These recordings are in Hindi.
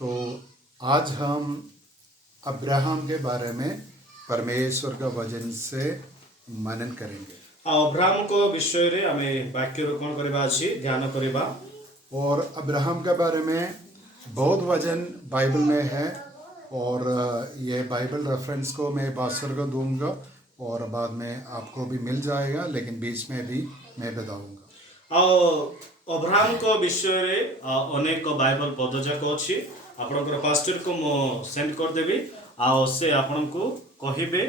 तो आज हम अब्राहम के बारे में परमेश्वर का वचन से मनन करेंगे। अब्राहम को विषय रे आमे वाक्य कौन करबा अछि ध्यान करबा। और अब्राहम के बारे में बहुत वचन बाइबल में है और ये बाइबल रेफरेंस को मैं पास्टर को दूंगा और बाद में आपको भी मिल जाएगा, लेकिन बीच में भी मैं बताऊंगा। अब्राहम को विषय रे अनेक बाइबल पद जाक अछि आपनकर पास्टर को मो सेंड कर देबी आ से आपन को कहिबे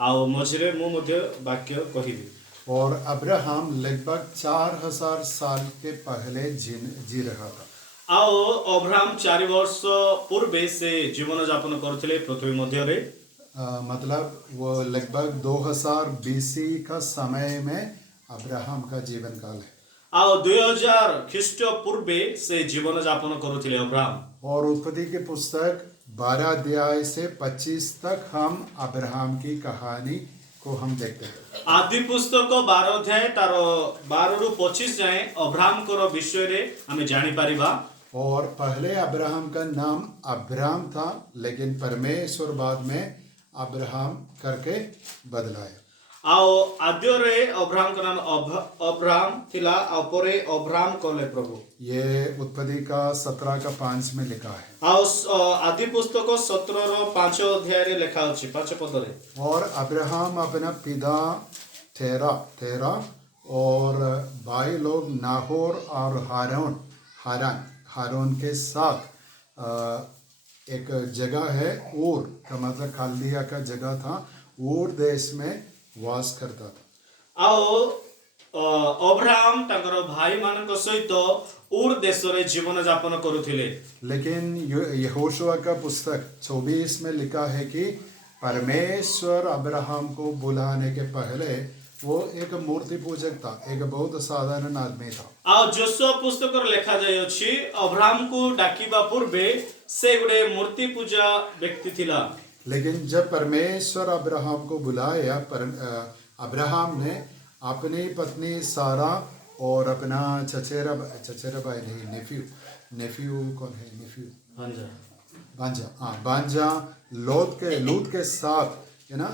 आ मझरे मु मध्ये वाक्य कहिबी। और अब्राहम लगभग 4000 साल के पहले जी रहा था। आओ अब्राहम 4 वर्ष पूर्वे से जीवन यापन करथिले पृथ्वी मध्य रे। मतलब वो लगभग 2000 बीसी का समय में अब्राहम का जीवन काल है। आओ 2000 ख्रीष्ट पूर्वे से जीवन यापन करुथिले अब्राहम। और उत्पत्ति की पुस्तक 12 अध्याय से 25 तक हम अब्राहम की कहानी को हम देखते हैं। आदि पुस्तक 12 अध्याय तार 12 रु 25 जाए अब्राहम को विषय रे हमें जानी पारिबा। और पहले अब्राहम का नाम अब्राम था, लेकिन परमेश्वर बाद में अब्राहम करके बदला है। आओ आद्य रे अब्राहम का नाम अब्राहम थिला आ परे अब्राहम कहले प्रभु। ये उत्पत्ति का 17 का 5 में लिखा है। आओ आदि पुस्तक 17 रो 5 अध्याय रे लिखा अछि 5 पद रे। और अब्राहम अपना पिता तेरा और भाई लोग नाहोर और हारून के साथ एक जगह है ऊर का मतलब खालदिया का जगह था, ऊर देश में वास करता था। आओ अब्राहम ताकर भाई मानक सहित ऊर देश रे जीवन यापन करुथिले। लेकिन यहोशुआ का पुस्तक 24 में लिखा है कि परमेश्वर अब्राहम को बुलाने के पहले वो एक मूर्ति पूजक था, एक बहुत साधारण आदमी था। आ जोशुआ पुस्तक लिखा जाय अछि अब्राहम को डाकिबा पूर्वे से गुडे मूर्ति पूजा व्यक्ति थिला। लेकिन जब परमेश्वर अब्राहम को बुलाया, अब्राहम ने अपनी पत्नी सारा और अपना चचेरा भाई नहीं, नेफ्यू कौन है, भांजा लूत के साथ है ना,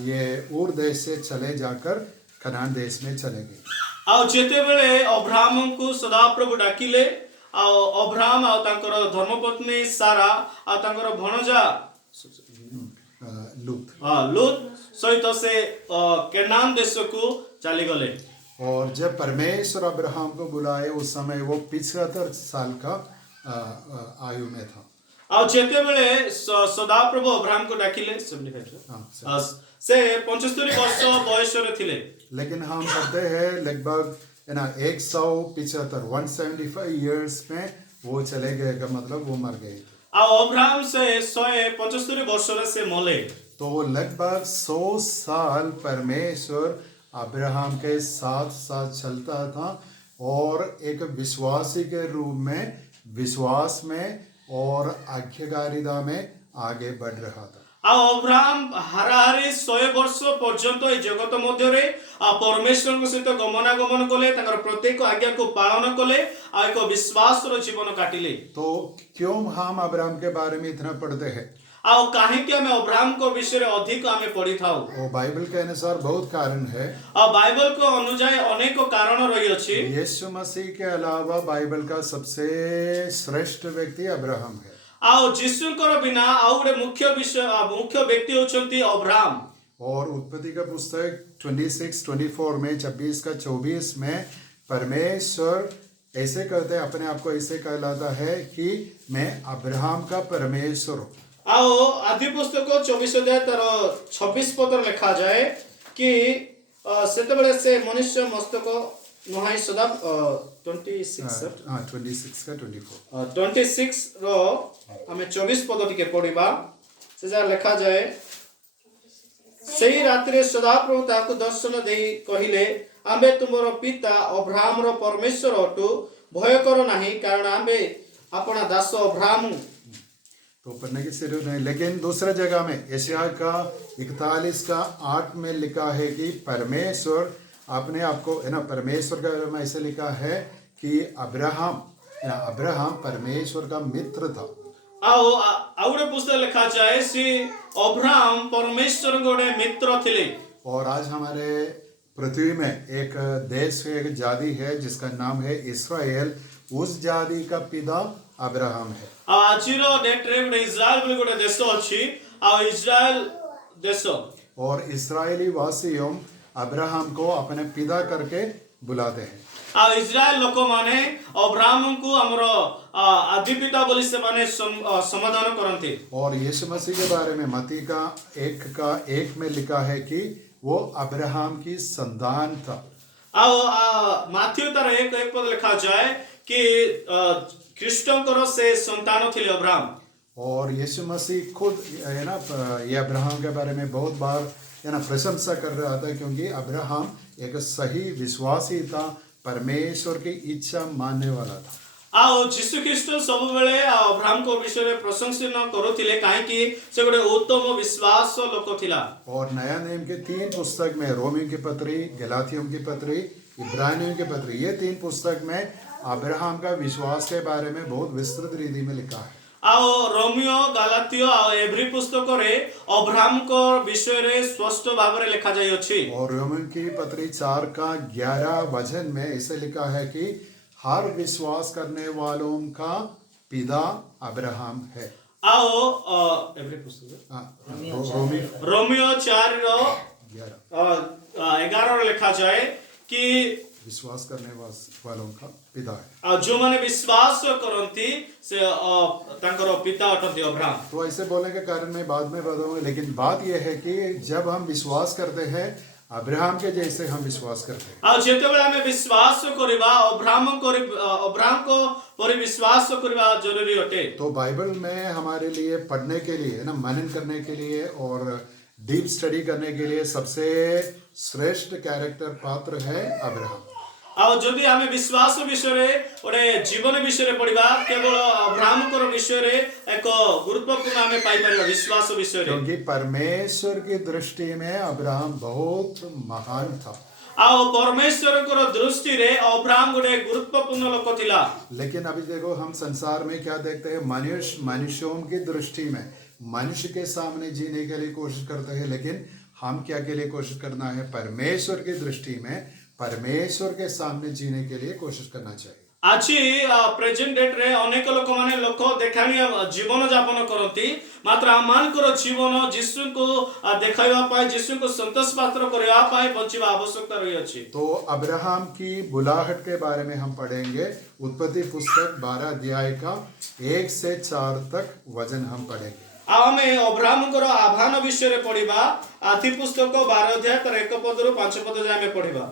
ये ऊर देश से चले जाकर कनान देश में चले गए। आ जेते बेले अब्राहम को सदा प्रभु डाकिले आ अब्राहम आ तांकर धर्मपत्नी सारा आ तांकर भणजा लूत सहित से केनान देश को चली गले। और जब परमेश्वर अब्राहम को बुलाए उस समय वो 75 साल का आयु में था। आ जेते बेले सदा प्रभु अब्राहम को डाकिले 75 से 75 वर्ष बयस रे थिले। लेकिन हम पढ़ते हैं लगभग 175 इयर्स में वो चले गए का मतलब वो मर गए। आ अब्राहम से 175 वर्ष रे से मले। तो लगभग 100 साल परमेश्वर अब्राहम के साथ साथ चलता था और एक विश्वासी के रूप में विश्वास में और आज्ञाकारिता में आगे बढ़ रहा था। अब्राहम हाराहारी 100 वर्ष पर्यंत ए जगत मध्य रे परमेश्वर को सहित गमनागमन कले, ताकर प्रत्येक आज्ञा को पालन कले आ एक विश्वास रो जीवन काटिले। तो क्यों हम अब्राहम के बारे में इतना पढ़ते हैं? आओ काहे कि हमें अब्राहम को विषय रे अधिक हमें पढ़ी थाओ। और बाइबल के अनुसार बहुत कारण है। आ बाइबल को अनुसार अनेक कारण रही अछि। यीशु मसीह के अलावा बाइबल का सबसे श्रेष्ठ व्यक्ति अब्राहम है। आओ यीशु को बिना आउ रे मुख्य व्यक्ति होचंती अब्राहम। और उत्पत्ति का पुस्तक 26-24 में 26 का 24 में परमेश्वर ऐसे कहते हैं, अपने आप को ऐसे कहलाता है कि मैं अब्राहम का परमेश्वर हूँ। आओ आदि पुस्तक 24 अध्याय तार 26 पद लिखा जाए कि सेतबेले से मनुष्य मस्तक नुहाई सदा 26 का 24 26 रो हमें 24 पद टिके पढ़िबा से जा लिखा जाए सेही रात्रि सदाप्रभु ताकू दर्शन देई कहिले आंबे तुमरो पिता अब्राहम रो परमेश्वर अटु भय करो नाही कारण आंबे अपना दास अब्राहम। तो पढ़ने की जरूरत नहीं, लेकिन दूसरा जगह में यशायाह का 41 का 8 में लिखा है कि परमेश्वर अपने आप को है ना, परमेश्वर का बारे में ऐसे लिखा है कि अब्राहम परमेश्वर का मित्र था। ଆଉ ଗୋଟେ ପୁସ୍ତକ ଲେଖାଯାଏ ସେ ଅବ୍ରାହମ परमेश्वर गोटे मित्र ଥିଲେ। और आज हमारे पृथ्वी में एक देश है, एक जाति है जिसका नाम है इस्राएल। उस जाति का पिता अब्राहम है। आजिर डेट रे गोटे इस्राएल बोली गोटे देश अछि आ इस्राएल देश और इस्राएली वासियों अब्राहम को अपने पिता करके बुलाते हैं। आ इस्राएल लोक माने अब्राहम को हमर आदि पिता बोली से माने समाधान करंती। और यीशु मसीह के बारे में मत्ती का 1 में लिखा है कि वो अब्राहम की संतान था। माथ्यू तार 1 पद लिखा जाए कि ख्रीष्टंकर से संतान थे अब्राहम। और यीशु मसीह खुद है ना, ये अब्राहम के बारे में बहुत बार है ना प्रशंसा कर रहा था, क्योंकि अब्राहम एक सही विश्वासी था, परमेश्वर की इच्छा मानने वाला था। आओ जीसु ख्रीष्ट सब बेले अब्राहम को विषय में प्रशंसा करुथिले काहे कि से गोटे उत्तम विश्वास लोक थिला। और नया नियम के 3 पुस्तक में, रोमियों की पत्री, गलातियों की पत्री, इब्रानियों की पत्री, ये 3 पुस्तक में अब्राहम का विश्वास के बारे में बहुत विस्तृत रीति में लिखा है। आओ रोमियो गलातियो आ एवरी पुस्तक रे अब्राहम को विषय रे स्पष्ट भाव रे लिखा जाय अछि। और रोमियों की पत्री 4 का 11 वचन में इसे लिखा है कि हर विश्वास करने वालों का पिता अब्राहम है। आओ एवरी पुस्तक रोमियो 4 रो 11 लिखा जाए कि विश्वास करने वालों का पिता है। जो माने विश्वास करंती से तांकर पिता अटंती अब्राहम। तो ऐसे बोलने के कारण मैं बाद में बताऊंगा, लेकिन बात यह है कि जब हम विश्वास करते हैं अब्राहम के जैसे हम विश्वास करते हैं। आ जेते बेला में विश्वास करबा अब्राहम को पर विश्वास करबा जरूरी होते। तो बाइबल में हमारे लिए पढ़ने के लिए ना, मनन करने के लिए और डीप स्टडी करने के लिए सबसे श्रेष्ठ कैरेक्टर पात्र है अब्राहम। और जदि हमें विश्वास विषय रे ओडे जीवन विषय रे पढ़िबा केवल अब्राहम को विषय रे एक गुरुत्वपूर्ण हमें पाई परिबा विश्वास विषय रे, क्योंकि परमेश्वर की दृष्टि में अब्राहम बहुत महान था। आओ परमेश्वर को दृष्टि रे अब्राहम गोटे गुरुत्वपूर्ण लोक थिला। लेकिन अभी देखो हम संसार में क्या देखते हैं, मनुष्यों की दृष्टि में मनुष्य के सामने जीने के लिए कोशिश करते हैं, लेकिन हम क्या के लिए कोशिश करना है, परमेश्वर की दृष्टि में परमेश्वर के सामने जीने के लिए कोशिश करना चाहिए। आज प्रेजेंट डेट रे अनेक लोक माने लोक देखाणिया जीवन यापन करती, मात्र आमानकर जीवन यीशु को देखाइबा पाए, यीशु को संतोष पात्र करबा पाए बंचिबा आवश्यकता रही अछि। तो अब्राहम की बुलाहट के बारे में हम पढ़ेंगे। उत्पत्ति पुस्तक 12 अध्याय का 1 से 4 तक वचन हम पढ़ेंगे। आमे अब्राहम को आह्वान विषय रे पढ़िबा। आदि पुस्तक 12 अध्याय तर 1 पद रु 5 पद जाय में पढ़िबा।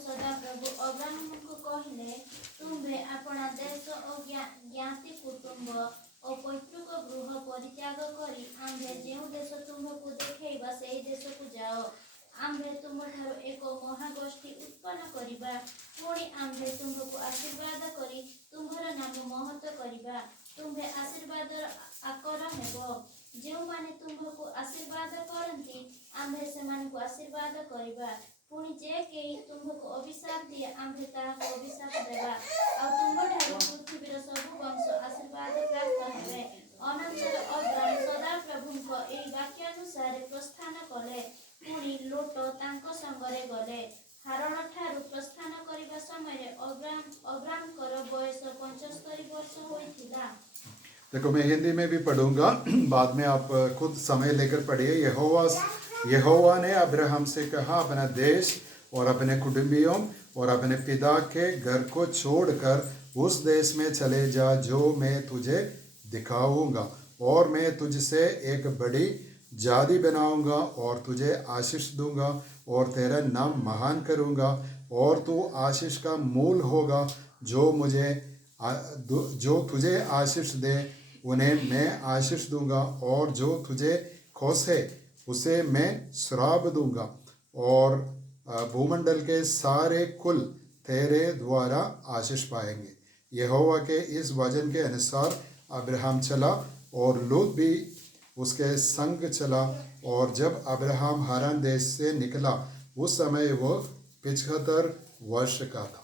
सदा प्रभु अब्राहम को कहले, तुम्हे अपना देश और ज्ञाति कुटुंब और पैतृक गृह परित्याग करी आम्भे जेउ देश तुम्हें देखैबा सेही देश को जाओ। आम्भे तुमठारो एक महागोष्ठी उत्पन्न करिबा, पुणी आम्भे तुमको आशीर्वाद करी तुम्हार नाम महत्व करिबा। तुम्हे आशीर्वाद आकर हेबो, जेउ माने तुमको आशीर्वाद करंती आम्भे सेमानकु आशीर्वाद करिबा। पुणी जे केही तुमको अभिशाप दिए आम्भे ताहाको अभिशाप देबा। आ तुमठारो पृथ्वीर सबु वंश आशीर्वाद प्राप्त हेबे। अनंतर अब्राहम सदा प्रभुको एही वाक्यानुसार प्रस्थान कले। पुणी लोट तांको संगरे गले। हारण ठारू प्रस्थान करिबा समय अब्राहमकर बयस 75 वर्ष होइथिला। देखो मैं हिंदी में भी पढ़ूंगा, बाद में आप खुद समय लेकर पढ़िए। यहोवा ने अब्राहम से कहा, अपना देश और अपने कुटुंबियों और अपने पिता के घर को छोड़कर उस देश में चले जा जो मैं तुझे दिखाऊंगा, और मैं तुझसे एक बड़ी जाति बनाऊंगा और तुझे आशीष दूंगा और तेरा नाम महान करूंगा, और तू आशीष का मूल होगा। जो तुझे आशीष दे उन्हें मैं आशीष दूंगा, और जो तुझे खोसे उसे मैं श्राप दूंगा, और भूमंडल के सारे कुल तेरे द्वारा आशीष पाएंगे। यहोवा के इस वचन के अनुसार अब्राहम चला और लूत भी उसके संग चला। और जब अब्राहम हारान देश से निकला उस समय वो 75 वर्ष का था।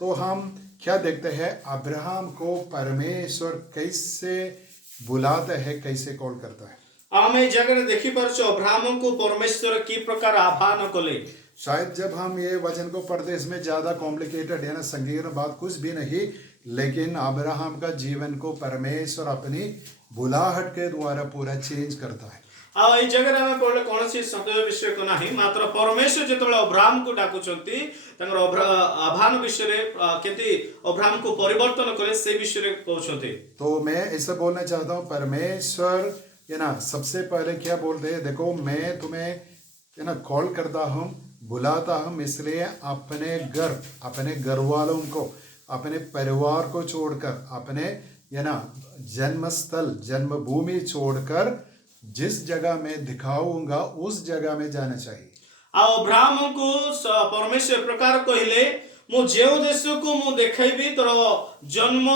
तो हम क्या देखते हैं, अब्राहम को परमेश्वर कैसे बुलाता है, कैसे कॉल करता है। आम ए जगह देखी पार्छ अब्राहम को परमेश्वर की प्रकार आह्वान कले। शायद जब हम ये वचन को पढ़ते इसमें ज्यादा कॉम्प्लिकेटेड है ना, संकीर्ण बात कुछ भी नहीं, लेकिन अब्राहम का जीवन को परमेश्वर अपनी बुलाहट के द्वारा पूरा चेंज करता है। आ ए जगह में पढ़ले कौन सी संदेह विषय को नहीं, मात्र परमेश्वर जेतबेले अब्राहम को डाकुचंती तंगर आह्वान विषय रे केति अब्राहम को परिवर्तन करे से विषय रे कहउछंती। तो मैं ऐसा बोलना चाहता हूँ, परमेश्वर ये ना सबसे पहले क्या बोलते हैं, देखो मैं तुम्हें ये ना कॉल करता हूँ, बुलाता हूँ, इसलिए अपने घर वालों को, अपने परिवार को छोड़कर, अपने ये ना जन्मस्थल जन्मभूमि छोड़कर जिस जगह मैं दिखाऊंगा उस जगह में जाना चाहिए। आ अब्राहम को परमेश्वर प्रकार कहले मु जेउ देश को मु देखाइबी तोर जन्म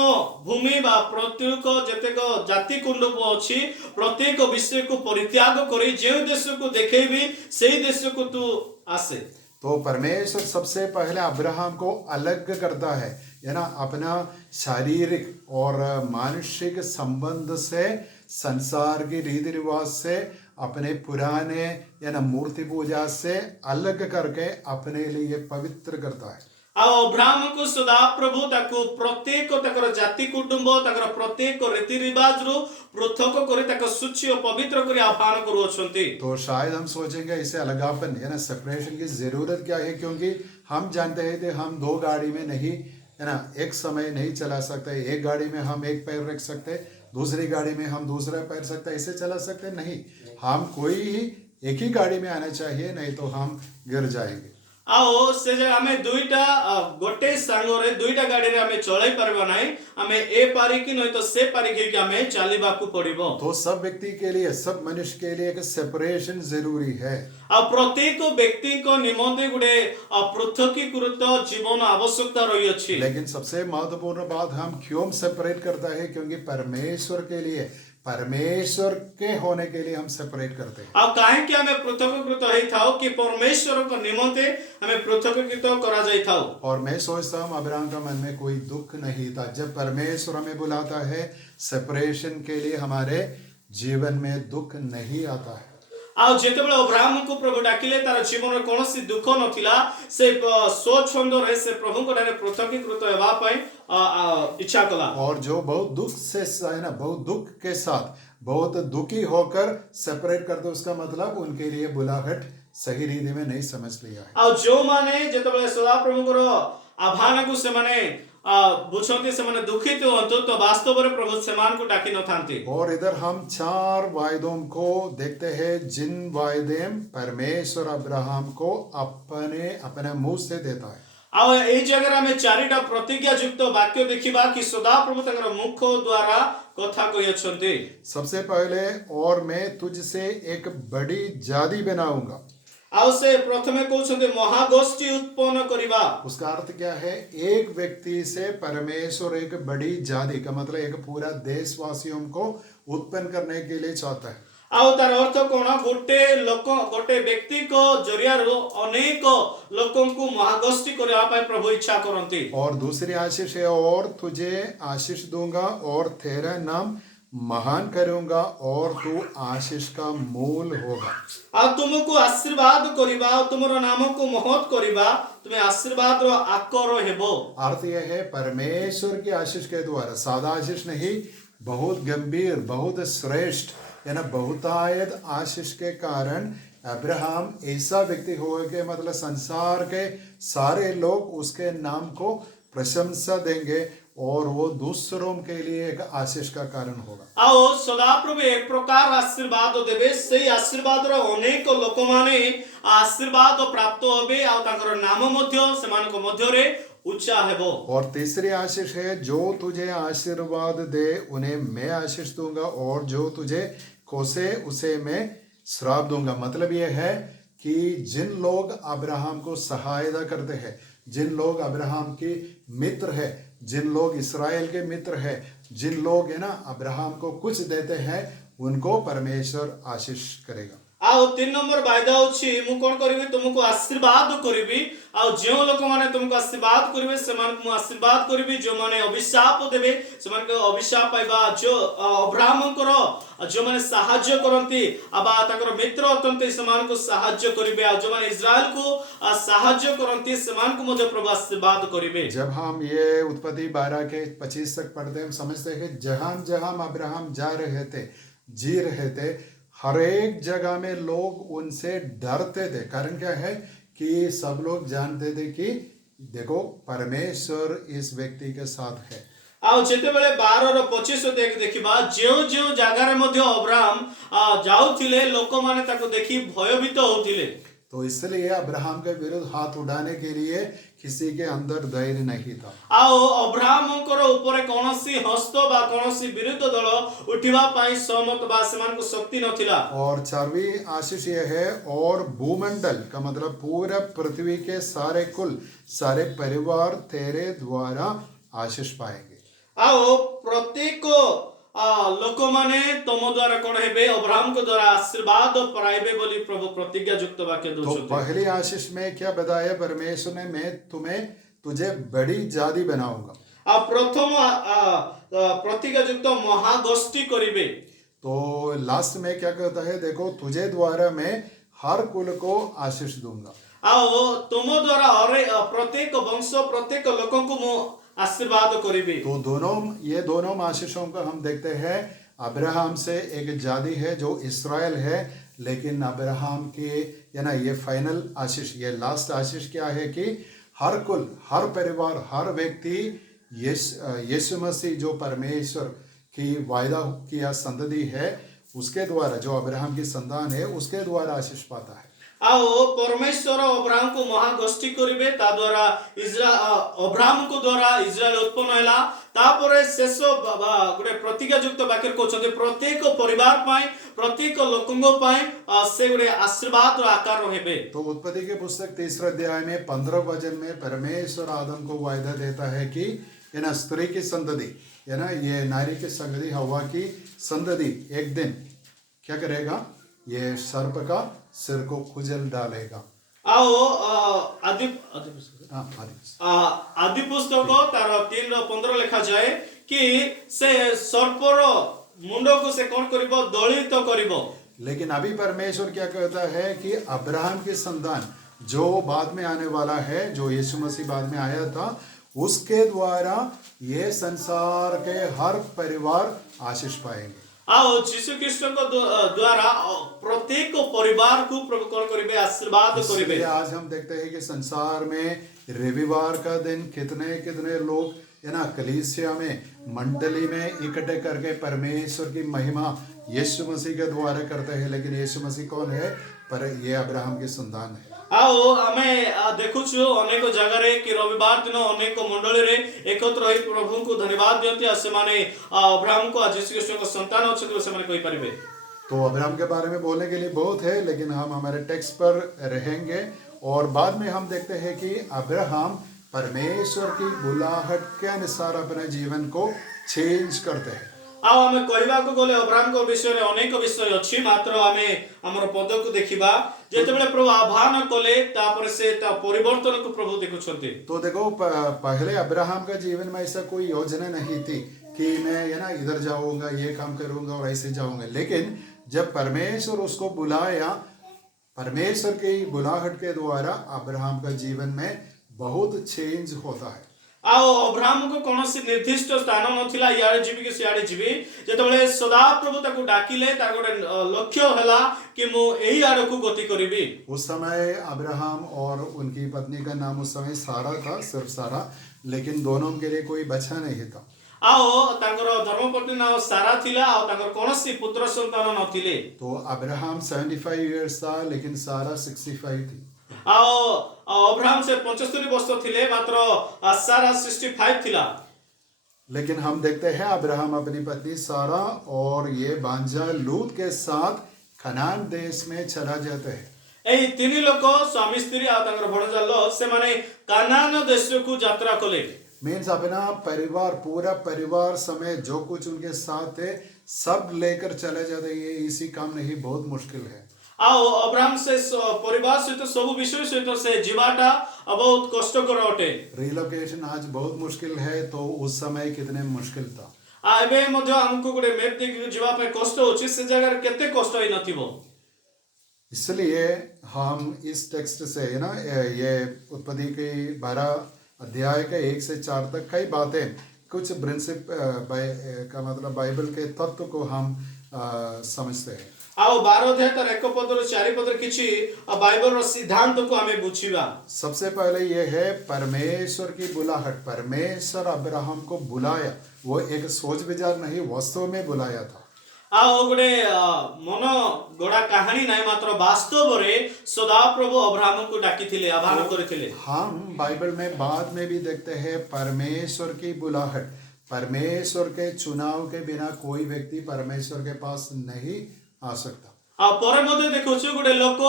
भूमि बा प्रत्येक जतेक जाति कुंडुब अछि प्रत्येक विषय को परित्याग करी जेउ देश को देखाइबी सेही देश को तू आसे। तो परमेश्वर सबसे पहले अब्राहम को अलग करता है ना, अपना शारीरिक और मानसिक संबंध से, संसार के रीति रिवाज से, अपने पुराने या ना मूर्ति पूजा से अलग करके अपने लिए पवित्र करता है। आ अब्राहम को सदा प्रभु ताको प्रत्येक ताकर जाति कुटुंब ताकर प्रत्येक रीति रिवाज रु पृथक करे ताको शुचि और पवित्र करे आह्वान करूछंती। तो शायद हम सोचेंगे इसे अलगापन है ना, सेपरेशन की जरूरत क्या है, क्योंकि हम जानते हैं कि हम दो गाड़ी में नहीं है ना एक समय नहीं चला सकते। एक गाड़ी में हम एक पैर रख सकते, दूसरी गाड़ी में हम दूसरा पैर सकते, ऐसे चला सकते नहीं। हम कोई ही एक ही गाड़ी में आना चाहिए, नहीं तो हम गिर जाएंगे। आओ से जे हमें दुईटा गोटे सांगरे दुईटा गाड़ी रे हमें चलाई परबो नाही, हमें ए पारी की नहीं तो से पारी की हमें चालीबा को पड़िबो। तो सब व्यक्ति के लिए, सब मनुष्य के लिए एक सेपरेशन जरूरी है। अब प्रत्येक व्यक्ति को निमंत्रण गुडे पृथकीकृत जीवन आवश्यकता रही अछि। लेकिन सबसे महत्वपूर्ण बात हम क्यों सेपरेट करता है, क्योंकि परमेश्वर के लिए, परमेश्वर के होने के लिए हम सेपरेट करते हैं। अब काहे कि हमें पृथकीकृत होई थाओ कि परमेश्वर को निमंत्रण हमें पृथकीकृत करा जाई थाओ। और मैं सोचता हूँ अब्राहम का मन में कोई दुख नहीं था जब परमेश्वर हमें बुलाता है सेपरेशन के लिए, हमारे जीवन में दुख नहीं आता है। आ जेतेबेले अब्राहम को प्रभु डाकिले तार जीवन में कोनोसी दुख नथिला, से स्वच्छंद रहे से प्रभु को डारे पृथकीकृत हेबा पई इच्छा कला। और जो बहुत दुख से है ना, बहुत दुख के साथ, बहुत दुखी होकर सेपरेट करते, उसका मतलब उनके लिए बुलाहट सही रीति में नहीं समझ लिया है। आ जो माने जेतेबेले सदा प्रभु को आह्वान को से माने बुझंती से माने दुखित होंतो तो वास्तव में प्रभु समान को डाकी न थांती। और इधर हम 4 वायदों को देखते हैं, जिन वायदे परमेश्वर अब्राहम को अपने मुंह से देता है। आ ए जगह में चारिटा प्रतिज्ञा युक्त वाक्य देखिबा कि सदा प्रभु तंगर मुख द्वारा कथा कहियछंती। सबसे पहले, और मैं तुझसे एक बड़ी जाति बनाऊंगा। आ से प्रथमे कहउछंती महागोष्ठी उत्पन्न करिबा। उसका अर्थ क्या है? एक व्यक्ति से परमेश्वर एक बड़ी जाति का मतलब एक पूरा देशवासियों को उत्पन्न करने के लिए चाहता है। आउ तार अर्थ कोन? गोटे व्यक्ति को जरिया अनेक लोकों को महागोष्ठी करबा पाए प्रभु इच्छा करंती। और दूसरी आशीष है, और तुझे आशीष दूंगा और तेरा नाम महान करूंगा और तू आशीष का मूल होगा। आ तुमको आशीर्वाद करिबा, तुमरो नाम को महत करिबा, तुम्हें आशीर्वाद रो आकर हेबो। अर्थ यह है परमेश्वर की आशीष के द्वारा, सादा आशीष नहीं, बहुत गंभीर, बहुत श्रेष्ठ है ना, बहुतायत आशीष के कारण अब्राहम ऐसा व्यक्ति होगा, मतलब संसार के सारे लोग उसके नाम को प्रशंसा देंगे और वो दूसरों के लिए एक आशीष का कारण होगा। आओ सदा प्रभु एक प्रकार आशीर्वाद देवे, से आशीर्वाद रो अनेक लोक माने आशीर्वाद प्राप्त होबे आ ताकर नाम मध्य समान को मध्य रे ऊंचा हेबो। और तीसरी आशीष है, जो तुझे आशीर्वाद दे उन्हें मैं आशीष दूंगा और जो तुझे कोसे उसे मैं श्राप दूंगा। मतलब यह है कि जिन लोग अब्राहम को सहायता करते हैं, जिन लोग अब्राहम के मित्र है, जिन लोग इस्राएल के मित्र है, जिन लोग है ना अब्राहम को कुछ देते हैं, उनको परमेश्वर आशीष करेगा। आउ 3 नंबर वायदा होछि मु कोन करिवि तुमको आशीर्वाद करिवि आ जे लोक माने तुमको आशीर्वाद करिवे समान मु आशीर्वाद करिवि जो माने अभिशाप देबे समान को अभिशाप पाइबा जो अब्राहम करो जो माने सहाय्य करंती आबा ताकर मित्र अतंते समान को सहाय्य करिवे आ जो माने इस्राएल को सहाय्य करंती समान को मध्य प्रभु आशीर्वाद करिवे। जब हम ये उत्पत्ति 12 के 25 तक पढ़ते हैं हम समझते हैं जहां जहां अब्राहम जा रहे थे जी रहे थे हर एक जगह में लोग उनसे डरते थे। कारण क्या है कि सब लोग जानते थे कि देखो परमेश्वर इस व्यक्ति के साथ है। आउ जेतेबेले 12 रो 25 देख देखिबा जेउ जेउ जागा रे मध्य अब्राहम जाउथिले लोक माने ताको देखि भयभीत होथिले। तो इसलिए अब्राहम के विरुद्ध हाथ उठाने के लिए किसी के अंदर धैर्य नहीं था। आओ अब्राहम को ऊपर कौनसी हस्त बा कौनसी विरुद्ध दल उठिबा पाई सहमत बा समान को शक्ति नथिला। और 4वीं आशीष ये है और भूमंडल का मतलब पूरा पृथ्वी के सारे कुल सारे परिवार तेरे द्वारा आशीष पाएंगे। आओ प्रत्येक लोक माने तुम द्वारा कौन हेबे अब्राहम को द्वारा आशीर्वाद पाइबे बोली प्रभु प्रतिज्ञा युक्त वाक्य तो दोषते। पहली आशीष में क्या बताया परमेश्वर ने मैं तुझे बड़ी जाति बनाऊंगा। आ प्रथम प्रतिज्ञा युक्त महागोष्ठी करिबे। तो लास्ट में क्या कहता है देखो तुझे द्वारा मैं हर कुल को आशीष दूंगा। आओ तुम द्वारा प्रत्येक वंश प्रत्येक लोकों को मु आशीर्वाद करिबे। तो ये दोनों आशीषों को हम देखते हैं। अब्राहम से एक जाति है जो इस्राएल है लेकिन अब्राहम के ना ये फाइनल आशीष ये लास्ट आशीष क्या है कि हर कुल हर परिवार हर व्यक्ति यीशु मसीह जो परमेश्वर की वायदा किया संतति है उसके द्वारा जो अब्राहम की संतान है उसके द्वारा आशीष पाता है। आओ परमेश्वर अब्राहम को महागोष्ठी करिवे ता द्वारा अब्राहम को द्वारा इस्राएल उत्पन्न हैला तापरे शेष गोटे प्रतिज्ञा युक्त वाक्य कहउछते प्रत्येक परिवार पाई प्रत्येक लोकंग पाई से गोटे आशीर्वाद आकार हेबे। तो उत्पत्ति के पुस्तक 3 अध्याय में 15 वचन में परमेश्वर आदम को वायदा देता है कि ये ना स्त्री की संतति ये ना ये नारी की संतति हवा की संतति एक दिन क्या करेगा ये सर्प का सिर को खुजल डालेगा। आओ आदि पुस्तक तार 3:15 लिखा जाए कि से सर्पर मुंडो को से कौन करिबो दलित करिबो। लेकिन अभी परमेश्वर क्या कहता है कि अब्राहम की संतान जो बाद में आने वाला है जो यीशु मसीह बाद में आया था उसके द्वारा ये संसार के हर परिवार आशीष पाएंगे। आओ यीशु कृष्ण को द्वारा प्रत्येक परिवार को प्रभु कौन करिबे आशीर्वाद करिबे। आज हम देखते हैं कि संसार में रविवार का दिन कितने कितने लोग है ना कलीसिया में मंडली में इकट्ठे करके परमेश्वर की महिमा यीशु मसीह के द्वारा करते हैं। लेकिन यीशु मसीह कौन है पर ये अब्राहम की संतान है। आओ आमे देखुछु अनेक जगह रे कि रविवार दिन अनेक मंडली रे एकत्र होई प्रभु को धन्यवाद दियंती आ से माने अब्राहम को आज यीशु कृष्ण का संतान अछि से माने कोई परिबे। तो अब्राहम के बारे में बोलने के लिए बहुत है लेकिन हम हमारे टेक्स्ट पर रहेंगे और बाद में हम देखते हैं कि अब्राहम परमेश्वर की बुलाहट के अनुसार अपने जीवन को चेंज करते हैं। आओ हमें कहबा को गले अब्राहम को विषय रे अनेक विषय अछि मात्र हमें हमर पद को देखिबा जेतेबेले प्रभु आह्वान कले तापर से ता परिवर्तन को प्रभु देखुछंती। तो देखो पहले अब्राहम का जीवन में ऐसा कोई योजना नहीं थी कि मैं ये ना इधर जाऊंगा ये काम करूंगा और ऐसे जाऊंगा। लेकिन जब परमेश्वर उसको बुलाया परमेश्वर की बुलाहट के द्वारा अब्राहम का जीवन में बहुत चेंज होता है। आओ अब्राहम को कौनसी निर्दिष्ट स्थान नथिला यारे जीवी के सियाड़े जीवी जेतेबेले सदा प्रभु ताको डाकिले ता गोटे लक्ष्य हला कि मु एही आड़ को गति करिबी। उस समय अब्राहम और उनकी पत्नी का नाम उस समय सारा था सिर्फ सारा लेकिन दोनों के लिए कोई बच्चा नहीं था। आओ तांकर धर्मपत्नी नाम सारा थिला और तांकर कौनसी पुत्र संतान नथिले। तो अब्राहम 75 इयर्स था लेकिन सारा 65 थी। आओ अब्राहम से 75 वर्ष थिले मात्र सारा 65 थिला। लेकिन हम देखते हैं अब्राहम अपनी पत्नी सारा और ये बांजा लूत के साथ कनान देश में चला जाते हैं। एही तीन लोक स्वामी स्त्री आ तांकर भणजा लोत से माने कनान देश को यात्रा कले। मीन्स अपना परिवार पूरा परिवार समेत जो कुछ उनके साथ थे सब लेकर चले जाते हैं। ये इसी काम नहीं बहुत मुश्किल है। ଆଉ अब्राहम से परिवार सहित सब विषय सहित से जीवाटा बहुत कष्टकर अटे। रिलोकेशन आज बहुत मुश्किल है, तो उस समय कितने मुश्किल था। एबे मध्य हमको गोटे मेप देखि जीवा पे कष्ट होछि, से जगह केते कष्ट होई नथिबो। इसलिए हम इस टेक्स्ट से ना ये उत्पत्ति के 12 अध्याय के 1 से 4 तक कई बातें, कुछ प्रिंसिप का मतलब बाइबल के तत्व को हम समझते हैं। आओ 12 अध्याय तर 1 पद र 4 पद किछि बाइबल रो सिद्धांत को हमें बुझिबा। सबसे पहले ये है परमेश्वर की बुलाहट। परमेश्वर अब्राहम को बुलाया, वो एक सोच विचार नहीं, वास्तव में बुलाया था। आओ गोटे मन गोड़ा कहानी नहीं, मात्र वास्तव रे सदाप्रभु अब्राहम को डाकिथिले, आह्वान करथिले। हम बाइबल में बाद में भी देखते हैं परमेश्वर की बुलाहट। परमेश्वर के चुनाव के बिना कोई व्यक्ति परमेश्वर के पास नहीं आ सकता। आ पर मध्ये देखोछु गोटे लोक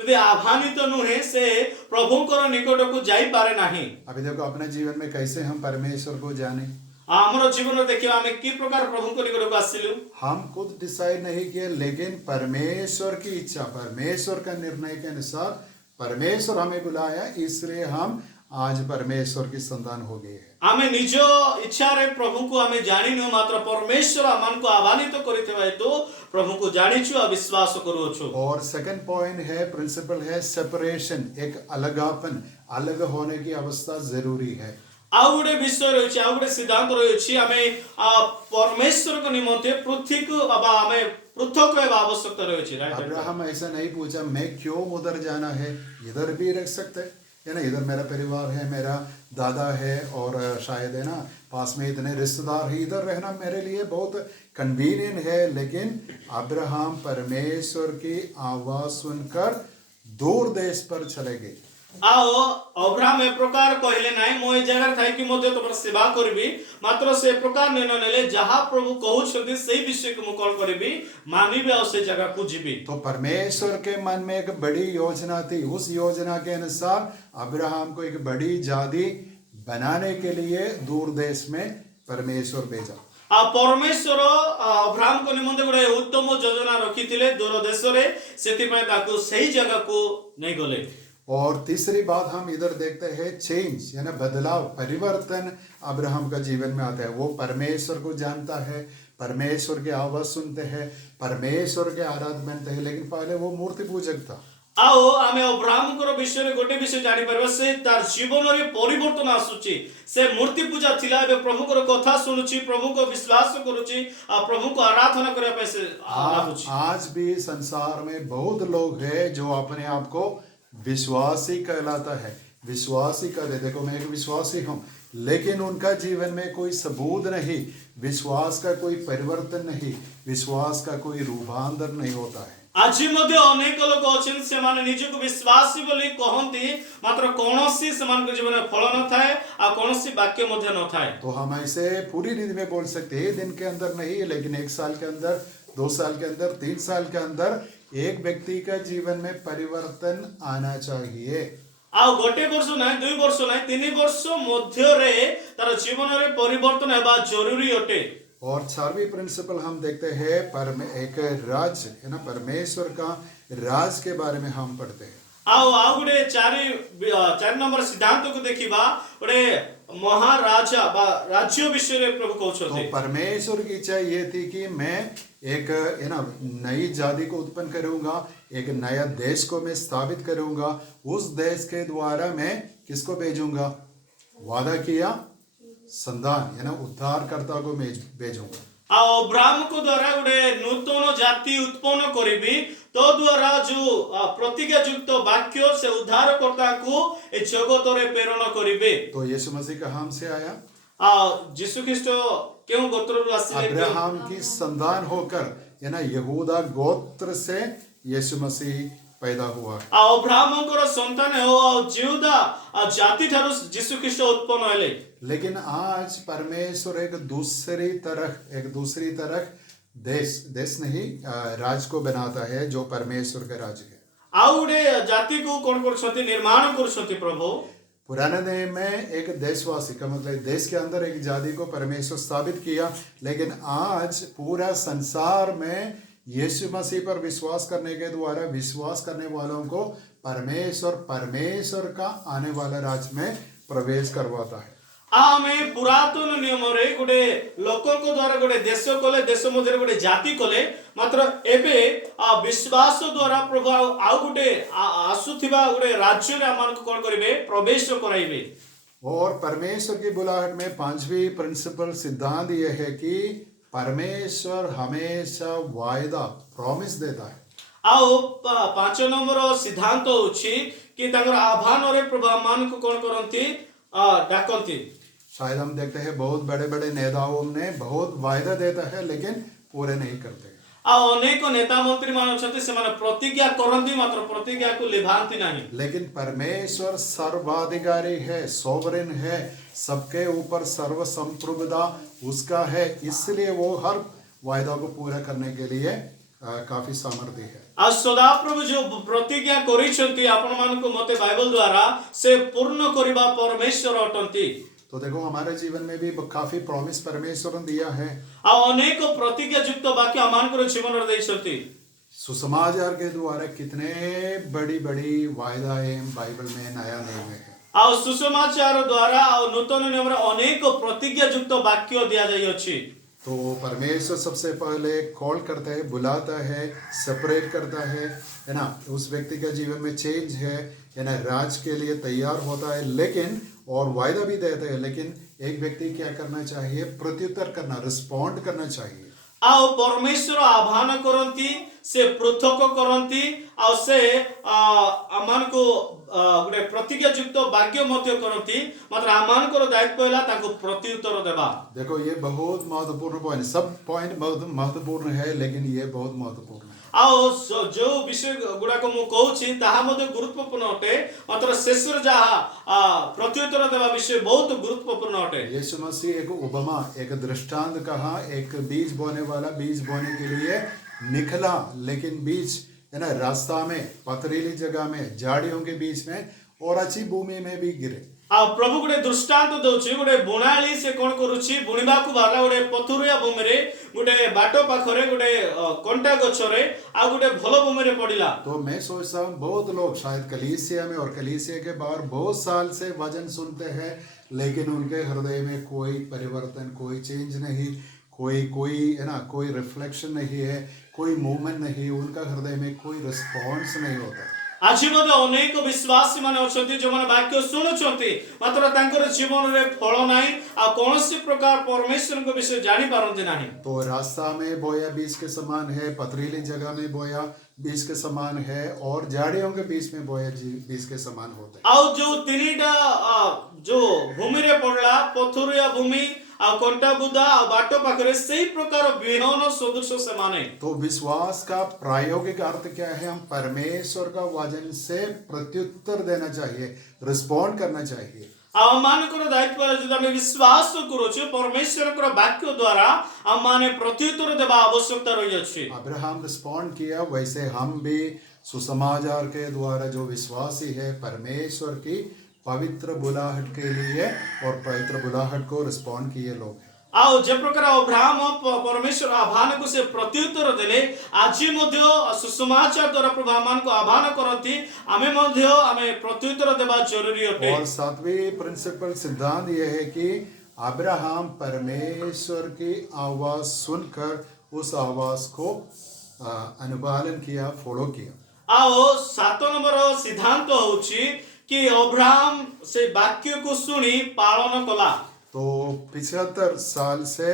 यदि आह्वानित नुहे से प्रभुकर निकट को जाई पारे नाही। अभी देखो अपने जीवन में कैसे हम परमेश्वर को जाने। हमरो जीवन में देखियो हमें की प्रकार प्रभु को निकट को आसिलु। हम खुद डिसाइड नहीं किए, लेकिन परमेश्वर की इच्छा, परमेश्वर का निर्णय के अनुसार परमेश्वर हमें बुलाया, इसलिए हम आज परमेश्वर की संतान हो गए हैं। आमे निज इच्छा रे प्रभु को हमें जानिनु, मात्र परमेश्वर मन को आह्वानित करितबा हेतु प्रभु को जानिछु आ विश्वास करूछु। और सेकंड पॉइंट है, प्रिंसिपल है सेपरेशन, एक अलगापन, अलग होने की अवस्था जरूरी है। आउ गोटे विषय रही है, आउ गोटे सिद्धांत रही है, हमें परमेश्वर को निमंते पृथक बाबा हमें पृथक आवश्यकता रही है। अब्राहम ऐसा नहीं पूछा मैं क्यों उधर जाना है, इधर भी रख सकते है ना, इधर मेरा परिवार है, मेरा दादा है और शायद है ना पास में इतने रिश्तेदार हैं, इधर रहना मेरे लिए बहुत कन्वीनियंट है। लेकिन अब्राहम परमेश्वर की आवाज सुनकर दूर देश पर चले गए। आओ अब्राहम ए प्रकार कहले नाही मो ए जगह थाई कि मध्य तुमर सेवा करबी, मात्र से प्रकार निर्णय नेले जहां प्रभु कहउछथि सेही विषय को मुकल करबी, मानिबे और से जगह को जीबी। तो परमेश्वर के मन में एक बड़ी योजना थी, उस योजना के अनुसार अब्राहम को एक बड़ी जाति बनाने के लिए दूर देश में परमेश्वर भेजा। आ परमेश्वर अब्राहम को निमंते गोटे उत्तम योजना रखिथिले दूर देश रे, सेति पय ताकू सही जगह को नहीं गले। और तीसरी बात हम इधर देखते हैं चेंज, यानी बदलाव, परिवर्तन अब्राहम का जीवन में आता है। वो परमेश्वर को जानता है, परमेश्वर की आवाज सुनते हैं, परमेश्वर के आराध बनते हैं, लेकिन पहले वो मूर्ति पूजक था। आओ आमे अब्राहम को विषय रे गोटे विषय जानि परबा, से तार जीवन रे परिवर्तन आसुची। से मूर्ति पूजा थिला, बे प्रभु को कथा सुनुची, प्रभु को विश्वास करूची, आ प्रभु को आराधना करे पे से आसुची। आज भी संसार में बहुत लोग हैं जो अपने आप को विश्वासी कहलाता है, विश्वासी कहते, देखो मैं एक विश्वासी हूँ, लेकिन उनका जीवन में कोई सबूत नहीं, विश्वास का कोई परिवर्तन नहीं, विश्वास का कोई रूपांतर नहीं होता है। आज मध्य अनेक लोग अछन से माने निजको विश्वासी बोली कहंती, मात्र कोनोसी समान के जीवन में फल न थाए आ कोनोसी वाक्य मध्य न थाए। तो हम ऐसे पूरी रीति में बोल सकते हैं, दिन के अंदर नहीं, लेकिन 1 साल के अंदर, 2 साल के अंदर, 3 साल के अंदर एक व्यक्ति का जीवन में परिवर्तन आना चाहिए। आ गोटे वर्ष नहीं, 2 वर्ष नहीं, 3 वर्ष मध्य रे तार जीवन रे परिवर्तन हेबा जरूरी अटे। और 4वीं प्रिंसिपल हम देखते हैं एक राज्य है ना, परमेश्वर का राज के बारे में हम पढ़ते हैं। आओ गोटे 4 नंबर सिद्धांत को देखिबा, गोटे महाराजा बा राज्य विषय रे प्रभु कहउछथि। तो परमेश्वर की इच्छा ये थी कि मैं एक है ना नई जाति को उत्पन्न करूंगा, एक नया देश को मैं स्थापित करूंगा, उस देश के द्वारा मैं किसको भेजूंगा, वादा किया संतान है ना उद्धारकर्ता को मैं भेजूंगा। आ अब्राहम को द्वारा गोटे नूतन जाति उत्पन्न करिबी, तो द्वारा जो प्रतिज्ञा युक्त वाक्य से उद्धारकर्ता को ए जगत रे प्रेरण करिबे। तो यीशु मसीह कहां से आया? यीशु ख्रीष्ट क्यों गोत्र रू आसिले? अब्राहम की संतान होकर है ना यहूदा गोत्र से यीशु मसीह पैदा हुआ। अब्राहम को संतान है ओ यहूदा जाति थारु यीशु ख्रीष्ट उत्पन्न होले। लेकिन आज परमेश्वर एक दूसरी तरह देश नहीं राज को बनाता है, जो परमेश्वर का राज है। आउडे जाति को कौन करछथि निर्माण करछथि प्रभु। पुराने दिन में एक देशवासी का मतलब देश के अंदर एक जाति को परमेश्वर स्थापित किया, लेकिन आज पूरा संसार में यीशु मसीह पर विश्वास करने के द्वारा विश्वास करने वालों को परमेश्वर का आने वाला राज्य में प्रवेश करवाता है। आमे पुरातन नियम रे गोटे लोकों को द्वारा गोटे देश कोले देश मध्य गोटे जाति कोले मात्र एबे विश्वास द्वारा प्रभु आउ गोटे आसुथिबा गोटे राज्य रे आमान को कोन करिवे प्रवेश कराइबे। और परमेश्वर की बुलाहट में पांचवी प्रिंसिपल सिद्धांत यह है कि परमेश्वर हमेशा वायदा प्रॉमिस देता है। आओ पांच नंबर सिद्धांत होछि कि तांगर आह्वान रे प्रभु आमान को कोन करंती डाकंती। शायद हम देखते हैं बहुत बड़े बड़े नेताओं ने बहुत वायदा देता है लेकिन पूरे नहीं करते। अनेक नेता मंत्री मान छथि से माने प्रतिज्ञा करंती मात्र प्रतिज्ञा को लिभांती नहीं। लेकिन परमेश्वर सर्वाधिकारी है, सोवरेन है, सबके ऊपर सर्व संप्रभुता उसका है, इसलिए वो हर वायदा को पूरा करने के लिए काफी सामर्थ्य है। आज सदा प्रभु जो प्रतिज्ञा करिसंती आपण मान को मते बाइबल द्वारा से पूर्ण करिबा परमेश्वर अटंती। तो देखो हमारे जीवन में भी काफी प्रॉमिस परमेश्वर ने दिया है। अनेक प्रतिज्ञा युक्त वाक्य आमान को जीवन रे दैसंती। सुसमाचार के द्वारा कितने बड़ी बड़ी वायदाएं बाइबल में नया नियम में है। आ सुसमाचार द्वारा नूतन नियम रे अनेक प्रतिज्ञा युक्त वाक्य दिया जाई अछि। तो परमेश्वर सबसे पहले कॉल करता है, बुलाता है, सेपरेट करता है ना, उस व्यक्ति का जीवन में चेंज है ना, राज के लिए तैयार होता है, लेकिन और वायदा भी देता है, लेकिन एक व्यक्ति क्या करना चाहिए? प्रत्युत्तर करना, रिस्पॉन्ड करना चाहिए। आओ परमेश्वर आह्वान करंती से पृथक करंती आ से आमान को गोटे प्रतिज्ञा युक्त वाक्य मध्य करंती मात्र आमान को दायित्व हैला ताको प्रत्युत्तर देबा। देखो ये बहुत महत्वपूर्ण पॉइंट, सब पॉइंट महत्वपूर्ण है लेकिन ये बहुत महत्वपूर्ण है। आओ जो विषय गुडा को मु कहूची ताहा मध्ये गुरुत्वपूर्ण अटे मात्र शेषर जहा प्रत्युत्तर देबा विषय बहुत गुरुत्वपूर्ण अटे। यीशु मसीह एक उपमा, एक दृष्टांत कहा, एक बीज बोने वाला बीज बोने के लिए निकला, लेकिन बीज है ना रास्ता में, पथरीली जगह में, झाड़ियों के बीच में और अच्छी भूमि में भी गिरे। आ प्रभु गोटे दृष्टांत दउछि, गोटे बुणाली से कोन करूछि बुणिबा को बाला गोटे पथुरिया भूमि रे गोटे बाटो पाखरे गोटे कंटा गछ रे आ गोटे भलो भूमि रे पड़िला। तो मैं सोचता हूं बहुत लोग शायद कलीसिया में और कलीसिया के बाहर बहुत साल से वचन सुनते हैं लेकिन उनके हृदय में कोई परिवर्तन, कोई चेंज नहीं, कोई है ना, कोई रिफ्लेक्शन नहीं है, कोई मूवमेंट नहीं, उनका हृदय में कोई रिस्पॉन्स नहीं होता। आज मध्ये अनेक विश्वासी माने अछंती जो माने वाक्य सुनुछंती मात्र तांकर जीवन रे फल नाही आ कोनोसी प्रकार परमेश्वर को विषय जानि पारंती नाही। तो रास्ता में बोया बीज के समान है, पथरीली जगह में बोया बीज के समान है और झाड़ियों के बीच में बोया बीज के समान होता है। आ जो तीनटा जो भूमि रे पड़ला पथुरिया भूमि आ कंटा बुदा आ बाटो पाखरे सही प्रकार विहन सदृश से माने। तो विश्वास का प्रायोगिक अर्थ क्या है? हम परमेश्वर का वचन से प्रत्युत्तर देना चाहिए, रिस्पॉन्ड करना चाहिए। आमानकर दायित्व जदि आमे विश्वास करूछु परमेश्वरकर वाक्य द्वारा आमाने प्रत्युत्तर देबा आवश्यकता रही अछि। अब्राहम रिस्पॉन्ड किया, वैसे हम भी सुसमाचार के द्वारा जो विश्वासी है परमेश्वर की पवित्र बुलाहट के लिए और पवित्र बुलाहट को रिस्पॉन्ड किए लोग हैं। आओ जे प्रकार अब्राहम परमेश्वर आह्वान को से प्रत्युत्तर देले आज मध्य सुसमाचार द्वारा प्रभु आमान को आह्वान करंती आमे मध्य आमे प्रत्युत्तर देबा जरूरी अटे। और सातवीं प्रिंसिपल सिद्धांत यह है कि अब्राहम परमेश्वर की आवाज सुनकर उस आवाज को अनुपालन किया, फॉलो किया। आओ 7 नंबर सिद्धांत होछि कि अब्राहम से वाक्य को सुनी पालन कला। तो 75 साल से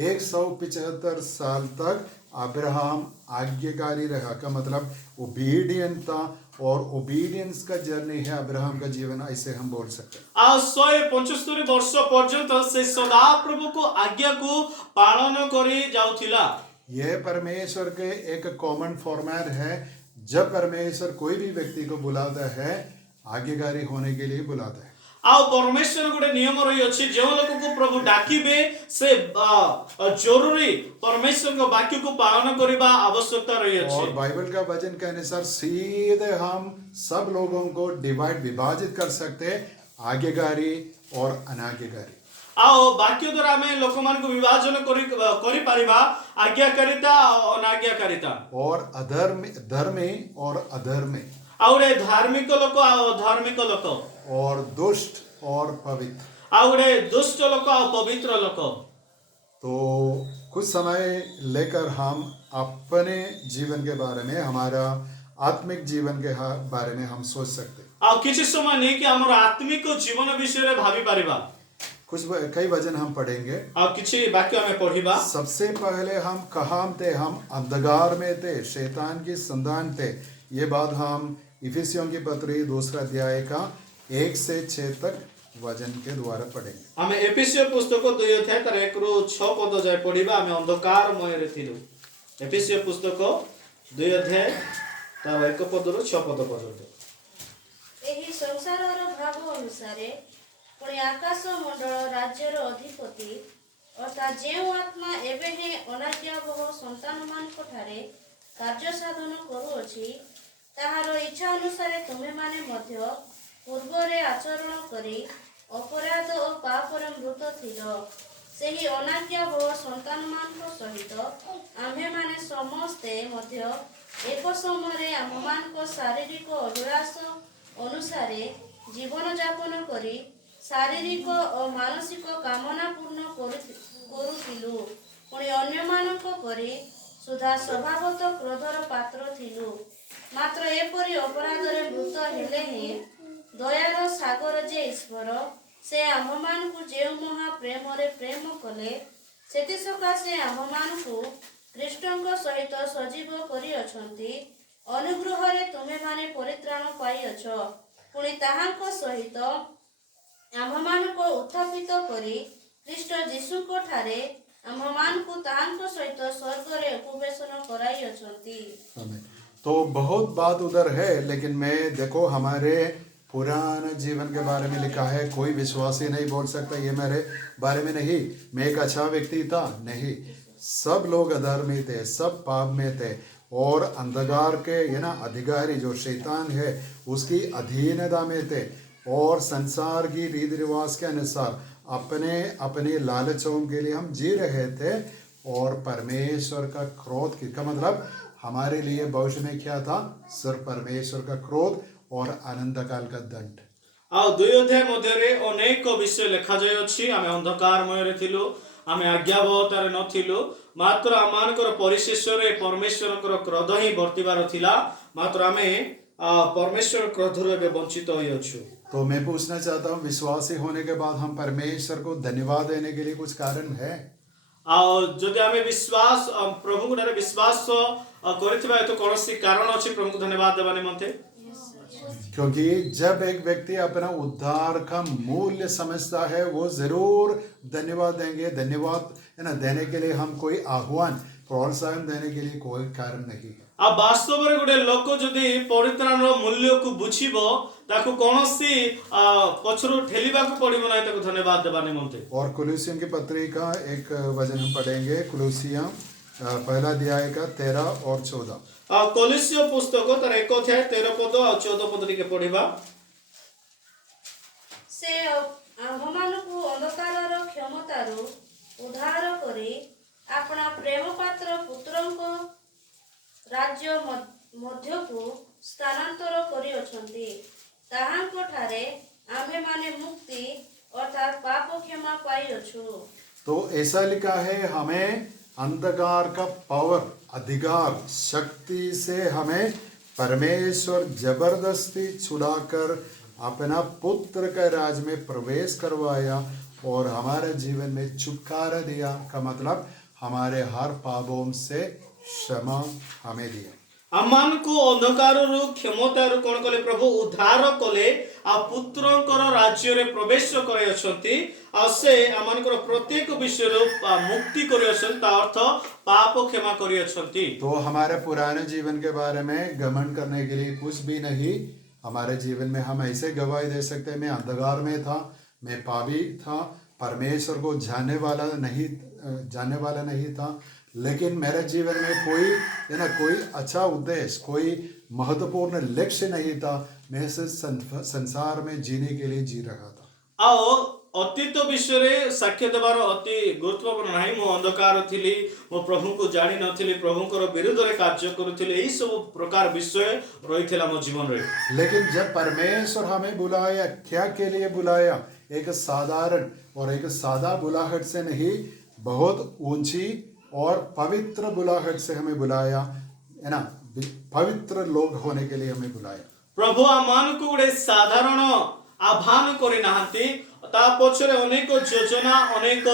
175 साल तक अब्राहम आज्ञाकारी रहा, का मतलब ओबीडियंट था और ओबीडियंस का जर्नी है अब्राहम का जीवन, ऐसे हम बोल सकते हैं। आ 175 वर्ष पर्यंत से सदा प्रभु को आज्ञा को पालन करी जाउथिला। यह परमेश्वर के एक कॉमन फॉर्मेट है, जब परमेश्वर कोई भी व्यक्ति को बुलाता है आज्ञाकारी होने के लिए बुलाता है। आओ परमेश्वर गोटे नियम रही अछि, जो लोक को प्रभु डाकिबे से जरूरी परमेश्वर के वाक्य को पालन करबा आवश्यकता रही अछि। और बाइबल का वचन के अनुसार सीधे हम सब लोगों को विभाजित कर सकते हैं, आज्ञाकारी और अनाज्ञाकारी। आओ बाक्य द्वारा आमे लोक मान को विभाजन करि परिबा आज्ञाकारिता और अनाज्ञाकारिता और अधर्मी धर्मी और अधर्मी आउरे धार्मिक लोक और धार्मिक लोक और दुष्ट और पवित्र। आउरे दुष्ट लोक और पवित्र लोक। तो कुछ समय लेकर हम अपने जीवन के बारे में, हमारा आत्मिक जीवन के बारे में हम सोच सकते हैं। आ किछि समय नहीं कि हमर आत्मिक जीवन विषय रे भाबी परिबा। कई वचन हम पढ़ेंगे। आ किछि वाक्य में पढ़िबा। सबसे पहले हम कहाँ थे? हम अंधकार में थे, शैतान की संतान थे। ये बात हम इफिसियों की पत्री 2 अध्याय का 1 से 6 तक वचन के द्वारा पढ़ेंगे। आमे एफिसियो पुस्तक 2 अध्याय तर 1 ରୁ 6 पद जाय पढ़िबा। आमे अंधकारमय रे थिलु। एफिसियो पुस्तक 2 अध्याय तर 1 पद ରୁ 6 पद पर्यंत। ଏହି ସଂସାରର ଭାବ ଅନୁସାରେ ପୁଣି ଆକାଶ ମଣ୍ଡଳ ରାଜ୍ୟର ଅଧିପତି ଅର୍ଥାତ୍ ଯେଉଁ ଆତ୍ମା ଏବେ ହିଁ ଅନାଜ୍ଞାବହ ସନ୍ତାନମାନଙ୍କ ଠାରେ କାର୍ଯ୍ୟ ସାଧନ କରୁଅଛି, ତାହାର ଇଚ୍ଛା ଅନୁସାରେ ତୁମେମାନେ ମଧ୍ୟ ପୂର୍ବରେ ଆଚରଣ କରି ଅପରାଧ ଓ ପାପରେ ମୃତ ଥିଲ। ସେହି ଅନାଜ୍ଞାବହ ସନ୍ତାନମାନଙ୍କ ସହିତ ଆମ୍ଭେମାନେ ସମସ୍ତେ ମଧ୍ୟ ଏକ ସମୟରେ ଆମମାନଙ୍କ ଶାରୀରିକ ଅଭିଳାଷ ଅନୁସାରେ ଜୀବନ ଯାପନ କରି ଶାରୀରିକ ଓ ମାନସିକ କାମନା ପୂର୍ଣ୍ଣ କରୁଥିଲୁ। ପୁଣି ଅନ୍ୟମାନଙ୍କ ପରି ସୁଧା ସ୍ୱଭାବତଃ କ୍ରୋଧର ପାତ୍ର ଥିଲୁ। ମାତ୍ର ଏପରି ଅପରାଧରେ ମୃତ ହେଲେ ହିଁ ଦୟାର ସାଗର ଯେ ଈଶ୍ୱର, ସେ ଆମ୍ଭମାନଙ୍କୁ ଯେଉଁ ମହା ପ୍ରେମରେ ପ୍ରେମ କଲେ, ସେଥିସକାଶେ ଆମ୍ଭମାନଙ୍କୁ ଖ୍ରୀଷ୍ଟଙ୍କ ସହିତ ସଜୀବ କରିଅଛନ୍ତି। ଅନୁଗ୍ରହରେ ତୁମେମାନେ ପରିତ୍ରାଣ ପାଇଅଛ। ପୁଣି ତାହାଙ୍କ ସହିତ ଆମ୍ଭମାନଙ୍କୁ ଉତ୍ଥାପିତ କରି ଖ୍ରୀଷ୍ଟ ଯୀଶୁଙ୍କ ଠାରେ ଆମ୍ଭମାନଙ୍କୁ ତାହାଙ୍କ ସହିତ ସ୍ୱର୍ଗରେ ଉପବେଶନ କରାଇଅଛନ୍ତି। तो बहुत बात उधर है, लेकिन मैं देखो हमारे पुराने जीवन के बारे में लिखा है। कोई विश्वासी नहीं बोल सकता ये मेरे बारे में नहीं, मैं एक अच्छा व्यक्ति था। नहीं, सब लोग अधर्मी थे, सब पाप में थे और अंधकार के अधिकारी जो शैतान है उसकी अधीनता में थे और संसार की रीति रिवाज के अनुसार अपने अपने लालचों के लिए हम जी रहे थे। और परमेश्वर का क्रोध का मतलब हमारे लिए भविष्य में क्या था? सिर्फ परमेश्वर का क्रोध और अनंत काल का दंड। आ 2 अध्याय मध्यरे अनेक विषय लिखा जाय अछि। आमे अंधकारमय रे थिलु, आमे आज्ञाबहतारे नथिलु। मात्र आमानकर परिशेषरे परमेश्वरकर क्रोध ही वर्तिबार थिला। मात्र आमे परमेश्वर क्रोधरे बे वंचित होई अछु। तो मैं पूछना चाहता हूँ, विश्वासी होने के बाद हम परमेश्वर को धन्यवाद देने के लिए कुछ कारण है? जदि आमे विश्वास प्रभु गुडरे विश्वास करथिबा तो कोनोसी कारण अछि प्रभु को धन्यवाद देबा निमंते? क्योंकि जब एक व्यक्ति अपना उद्धार का मूल्य समझता है, वो जरूर धन्यवाद देंगे। धन्यवाद देने के लिए हम कोई आह्वान प्रोत्साहन देने के लिए कोई कारण नहीं है। अब वास्तव में गोटे लोक जदि परित्राणर मूल्य को बुझिबो ताकू कोनोसी पछरु ठेलिबा को पड़िबो नै, ताकू धन्यवाद देबा निमंते। और कुलुसियों की पत्री का एक वचन हम पढ़ेंगे। कुलुसियों 1 अध्याय का 13 और 14। कोलिसियो पुस्तक तर 1 अध्याय 13 पद और 14 पद के पढ़िबा। से आम्भମାନଙ୍କୁ ଅନ୍ଧକାରର କ୍ଷମତାରୁ ଉଦ୍ଧାର କରି ଆପଣା ପ୍ରେମ ପାତ୍ର ପୁତ୍ରଙ୍କ ରାଜ୍ୟ ମଧ୍ୟକୁ ସ୍ଥାନାନ୍ତର କରିଅଛନ୍ତି। ତାହାଙ୍କ ଠାରେ ଆମ୍ଭେମାନେ ମୁକ୍ତି ଅର୍ଥାତ୍ ପାପ କ୍ଷମା ପାଇଅଛୁ। तो ऐसा लिखा है, हमें अंधकार का पावर, अधिकार, शक्ति से हमें परमेश्वर जबरदस्ती छुड़ाकर अपना पुत्र के राज में प्रवेश करवाया और हमारे जीवन में छुटकारा दिया। का मतलब हमारे हर पापों से क्षमा हमें दिया। आमान को अंधकार क्षमतार कौन कले प्रभु उद्धार कले आ पुत्रंकर राज्य रे प्रवेश करे अछंती। आ से आमानकर प्रत्येक विषय मुक्ति करे अछंती, ता अर्थ पाप क्षमा करे अछंती। तो हमारे पुराने जीवन के बारे में घमंड करने के लिए कुछ भी नहीं। हमारे जीवन में हम ऐसे गवाही दे सकते हैं, मैं अंधकार में था, मैं पापी था, परमेश्वर को जानने वाला नहीं था, लेकिन मेरे जीवन में कोई अच्छा उद्देश्य, कोई महत्वपूर्ण लक्ष्य नहीं था। मैं सिर्फ संसार में जीने के लिए जी रहा था। आओ ଅତୀତ ବିଷୟରେ ସାକ୍ଷ୍ୟ ଦେବାର ଅତି ଗୁରୁତ୍ୱପୂର୍ଣ୍ଣ ନାହିଁ। ମୁଁ ଅନ୍ଧକାର ଥିଲି, ମୁଁ ପ୍ରଭୁଙ୍କୁ ଜାଣି ନଥିଲି, ପ୍ରଭୁଙ୍କର ବିରୁଦ୍ଧରେ କାର୍ଯ୍ୟ କରୁଥିଲି, ଏହି ସବୁ ପ୍ରକାର ବିଷୟ ରହିଥିଲା ମୋ ଜୀବନରେ। लेकिन जब परमेश्वर हमें बुलाया, क्या के लिए बुलाया? एक साधारण और एक सादा बुलाहट से नहीं, बहुत ऊंची और पवित्र बुलाहट से हमें बुलाया, है ना। पवित्र लोग होने के लिए हमें बुलाया। ପ୍ରଭୁ ଆମମାନଙ୍କୁ ଗୋଟେ ସାଧାରଣ ଆହ୍ୱାନ କରିନାହାନ୍ତି, ତା ପଛରେ ଅନେକ ଯୋଜନା, ଅନେକ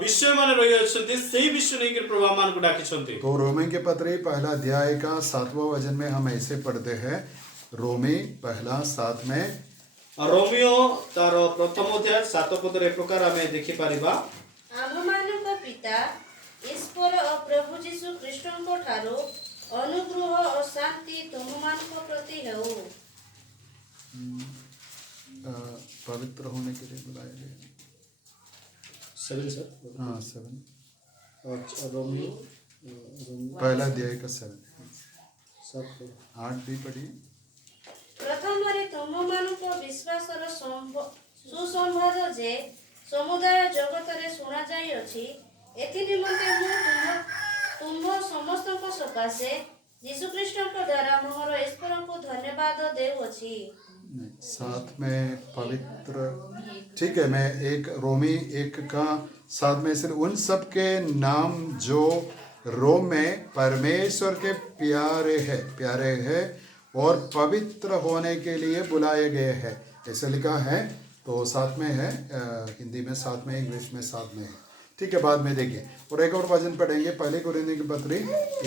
विषय मान रही अछंती, सही विषय नहीं कि प्रभु मान को डाकिछंती। तो रोमी के पत्री पहला अध्याय का 7वां वचन में हम ऐसे पढ़ते हैं, रोमी पहला 7 में, रोमियो तार प्रथम अध्याय 7 पद रे प्रकार हमें देखि परिबा। आममानक पिता ईश्वर और प्रभु जीशु ख्रीष्टन को ठारो अनुग्रह और शांति तुममानक प्रति हेउ। पवित्र होने के लिए बुलाया गया। 7 सर, हाँ 7, और रोमियो पहला अध्याय का 7, 8 भी पढ़िए। प्रथम रे तुममानक विश्वासर सुसंवाद जे समुदाय जगत रे सुना जाई अछि, एथि निमंते मु तुम समस्त को सकाशे यीशु ख्रीष्ट को द्वारा मोहर ईश्वर को धन्यवाद देउछि। 7 में पवित्र, ठीक है। मैं एक रोमी 1 का 7 में से उन सब के नाम जो रोम में परमेश्वर के प्यारे हैं और पवित्र होने के लिए बुलाए गए हैं, ऐसे लिखा है। तो 7 में है, हिंदी में 7 में, इंग्लिश में 7 में है, ठीक है। बाद में देखिए। और एक और वचन पढ़ेंगे, पहले कुरिन्थियों की पत्री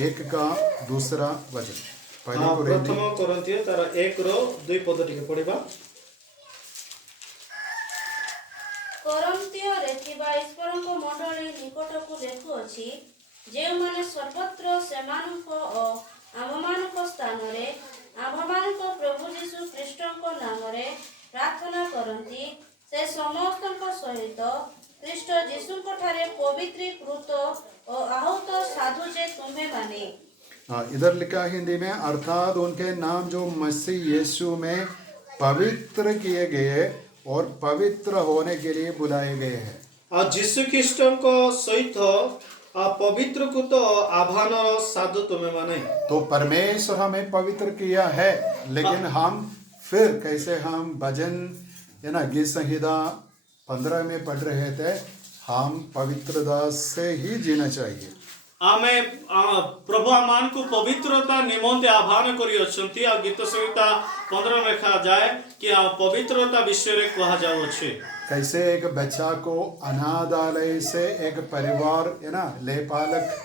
1 का 2 वचन। प्रथम कोरिन्थियो तार 1 रो 2 पद टिके पढिबा। कोरिन्थियो रे थिबा ईश्वरक मंडली निकटकू लेखुअछि, जे माने सर्वत्र सेमानक ओ आममानक स्थान रे आममानक प्रभु यीशु ख्रीष्टक नाम रे प्रार्थना करंती, से समस्तक सहित ख्रीष्ट यीशुक ठारे पवित्रीकृत और आहूत साधु जे तुम्हें माने। इधर लिखा है हिंदी में, अर्थात उनके नाम जो मसीह यीशु में पवित्र किए गए और पवित्र होने के लिए बुलाए गए हैं। और यीशु ख्रीष्टको सहित पवित्र को तो आह्वान साधु तुम्हें माने। तो परमेश्वर हमें पवित्र किया है, लेकिन हम फिर कैसे हम भजन, है ना, गीत संहिता 15 में पढ़ रहे थे, हम पवित्रता से ही जीना चाहिए। आमे प्रभु आमान को पवित्रता निमंते आह्वान करी अछंती। आ गीत संहिता 15 में लिखा जाए कि पवित्रता विषय रे कहा जाउ अछि। कैसे एक बच्चा को अनाथालय से एक परिवार, है ना, लेपालक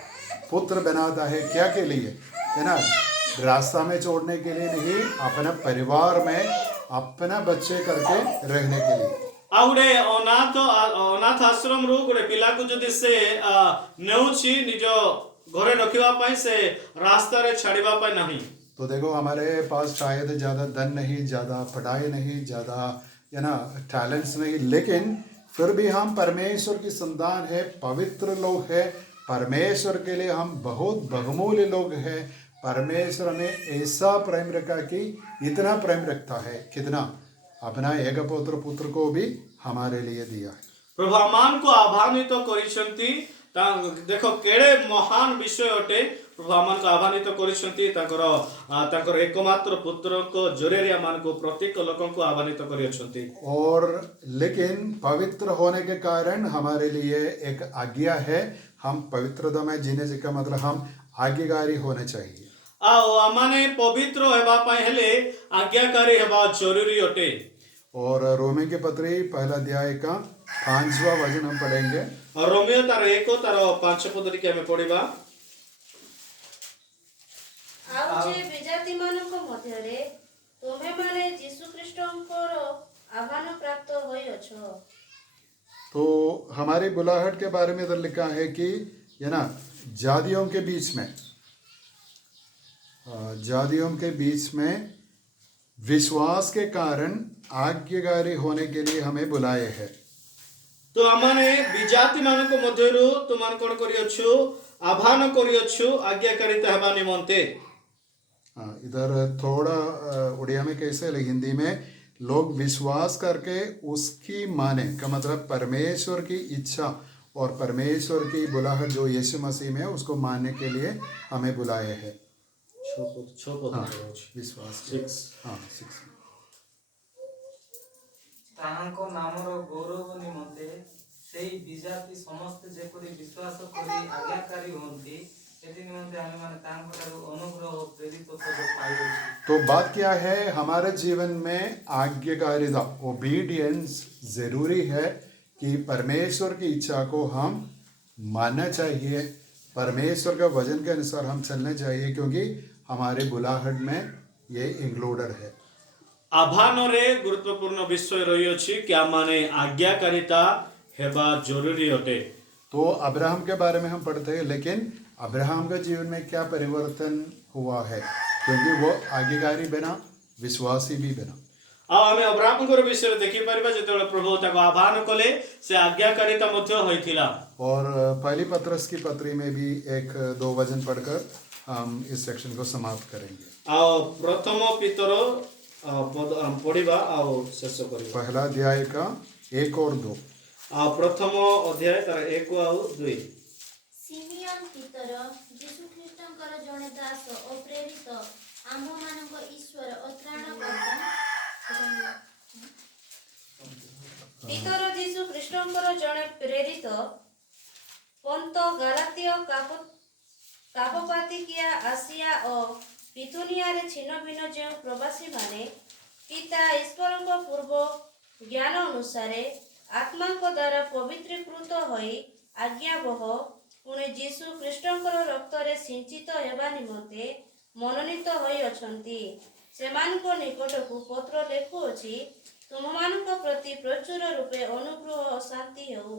पुत्र बनाता है, क्या के लिए, है ना, रास्ता में छोड़ने के लिए नहीं, अपना परिवार में अपना बच्चे करके रहने के लिए। आ गुटे अनाथ आश्रम रू गुटे पिला को जदि से नेउछि निज घरे रखिबा पई, से रास्ता रे छाड़िबा पई नहीं। तो देखो, हमारे पास शायद ज़्यादा धन नहीं, ज़्यादा पढ़ाई नहीं, ज़्यादा, है ना, टैलेंट्स नहीं, लेकिन फिर भी हम परमेश्वर की संतान है, पवित्र लोग हैं। परमेश्वर के लिए हम बहुत बहुमूल्य लोग हैं। परमेश्वर ने ऐसा प्रेम रखा कि इतना प्रेम रखता है, कितना, अपना एक पुत्र को भी हमारे लिए दिया है। प्रभु आमान को आह्वानित करिसंती। देखो केड़े महान विषय अटे। प्रभु आमान को आह्वानित करिसंती, ताकर एकमात्र पुत्र को जरिए आमान को प्रत्येक लोगों को आह्वानित करिसंती। और लेकिन पवित्र होने के कारण हमारे लिए एक आज्ञा है, हम पवित्रता में जीने से का मतलब हम आज्ञाकारी होने चाहिए। आमाने पवित्र हेबा पई हेले आज्ञाकारी हेबा जरूरी अटे। और रोमी के पत्री पहला अध्याय का 5वां वचन हम पढ़ेंगे। और रोमियो तार 1 तार 5 पद टिके हमें पढ़िबा। आउ जे विजाति मानक मध्य रे तुम्हें माने यीशु ख्रीष्टकर आह्वान प्राप्त होई अछो। तो हमारी बुलाहट के बारे में इधर लिखा है कि, है ना, जातियों के बीच में विश्वास के कारण आज्ञाकारी होने के लिए हमें बुलाए हैं। तो आमाने विजाति मानक मध्यरु तुमान कोन करियछु, आह्वान करियछु आज्ञाकारिता हेबा निमंते। इधर थोड़ा उड़िया में कैसे, हिंदी में लोग विश्वास करके उसकी माने का मतलब परमेश्वर की इच्छा और परमेश्वर की बुलाहट जो यीशु मसीह में है उसको मानने के लिए हमें बुलाए हैं। हाँ, विश्वास के। 6 हाँ 6 ତାହାଙ୍କ ନାମର ଗୌରବ ନିମନ୍ତେ ସେହି ବିଜାତି ସମସ୍ତେ ଯେପରି ବିଶ୍ୱାସ କରି ଆଜ୍ଞାକାରୀ ହୁଅନ୍ତି ସେଥି ନିମନ୍ତେ ଆମେମାନେ ତାଙ୍କଠାରୁ ଅନୁଗ୍ରହ ଓ ପ୍ରେରିତ ପଦ ପାଇଅଛୁ। तो बात क्या है, हमारे जीवन में आज्ञाकारिता ओबीडियंस जरूरी है कि परमेश्वर की इच्छा को हम मानना चाहिए, परमेश्वर का वचन के अनुसार हम चलना चाहिए, क्योंकि हमारे बुलाहट में ये इंक्लूडेड है। आह्वानरे गुरुत्वपूर्ण विषय रहिअछि कि आमाने आज्ञाकारिता हेबा जरूरी अटे। तो अब्राहम के बारे में हम पढ़ते हैं, लेकिन अब्राहम के जीवन में क्या परिवर्तन हुआ है, क्योंकि वो आज्ञाकारी बना, विश्वासी भी बना। आमे अब्राहमଙ୍କର विषय देखि परिबा जेतेबेले प्रभु ताको आह्वान कले से आज्ञाकारिता मध्ये होइथिला। और पहली पत्रस की पत्री में भी 1-2 वचन पढ़कर हम इस सेक्शन को समाप्त करेंगे। आ प्रथम पितर पद पढ़िबा आ शेष करिबा। पहला अध्याय का 1 और 2। आ प्रथम अध्याय तार 1 आ 2। सिमियन पितर यीशु ख्रीष्टଙ୍କର ଜଣେ ଦାସ ଓ ପ୍ରେରିତ ଆମ୍ଭମାନଙ୍କ ଈଶ୍ୱର ଓ ତ୍ରାଣକର୍ତ୍ତା ପିତର ଯୀଶୁ ଖ୍ରୀଷ୍ଟଙ୍କର ଜଣେ ପ୍ରେରିତ ପନ୍ତ ଗାଲାତୀୟ କାପପାତିକିଆ ଆସିଆ ଓ ପିଥୁନିଆରେ ଛିନ୍ନ ଭିନ୍ନ ଯେଉଁ ପ୍ରବାସୀମାନେ ପିତା ଈଶ୍ୱରଙ୍କ ପୂର୍ବ ଜ୍ଞାନ ଅନୁସାରେ ଆତ୍ମାଙ୍କ ଦ୍ୱାରା ପବିତ୍ରୀକୃତ ହୋଇ ଆଜ୍ଞାବହ ପୁଣି ଯୀଶୁ ଖ୍ରୀଷ୍ଟଙ୍କର ରକ୍ତରେ ସିଞ୍ଚିତ ହେବା ନିମନ୍ତେ ମନୋନୀତ ହୋଇଅଛନ୍ତି, ସେମାନଙ୍କ ନିକଟକୁ ପତ୍ର ଲେଖୁଅଛି, ତୁମମାନଙ୍କ ପ୍ରତି ପ୍ରଚୁର ରୂପେ ଅନୁଗ୍ରହ ଓ ଶାନ୍ତି ହେଉ।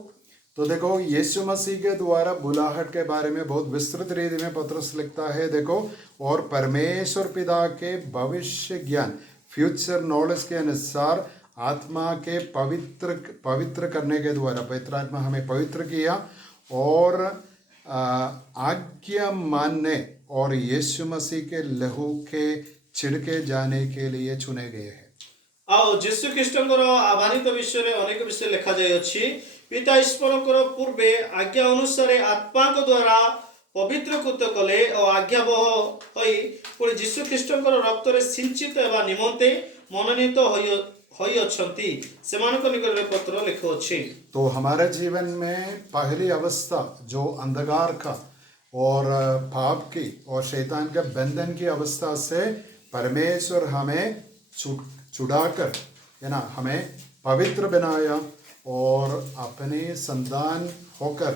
तो देखो यीशु मसीह के द्वारा बुलाहट के बारे में बहुत विस्तृत रीति में पत्रस लिखता है। देखो, और परमेश्वर पिता के भविष्य ज्ञान फ्यूचर नॉलेज के अनुसार आत्मा के पवित्र करने के द्वारा पवित्र आत्मा हमें पवित्र किया और आज्ञा मानने और यीशु मसीह के लहू के छिड़के जाने के लिए चुने गए हैं। ଆଉ ଯୀଶୁ ଖ୍ରୀଷ୍ଟଙ୍କର ଆହ୍ୱାନିତ ବିଷୟରେ ଅନେକ ବିଷୟ ଲେଖାଯାଇଅଛି। ପିତା ଈଶ୍ୱରଙ୍କର ପୂର୍ବେ ଆଜ୍ଞା ଅନୁସାରେ ଆତ୍ମାଙ୍କ ଦ୍ୱାରା ପବିତ୍ରକୃତ କଲେ ଓ ଆଜ୍ଞାବହ ହୋଇ ପୁଣି ଯୀଶୁ ଖ୍ରୀଷ୍ଟଙ୍କର ରକ୍ତରେ ସିଞ୍ଚିତ ହେବା ନିମନ୍ତେ ମନୋନୀତ ହୋଇଅଛନ୍ତି, ସେମାନଙ୍କ ନିକଟରେ ପତ୍ର ଲେଖୁଅଛି। तो हमारे जीवन में पहली अवस्था जो अंधकार का और पाप की और शैतान के बंधन की अवस्था से परमेश्वर हमें छुड़ाकर, है ना, हमें पवित्र बनाया और अपने संतान होकर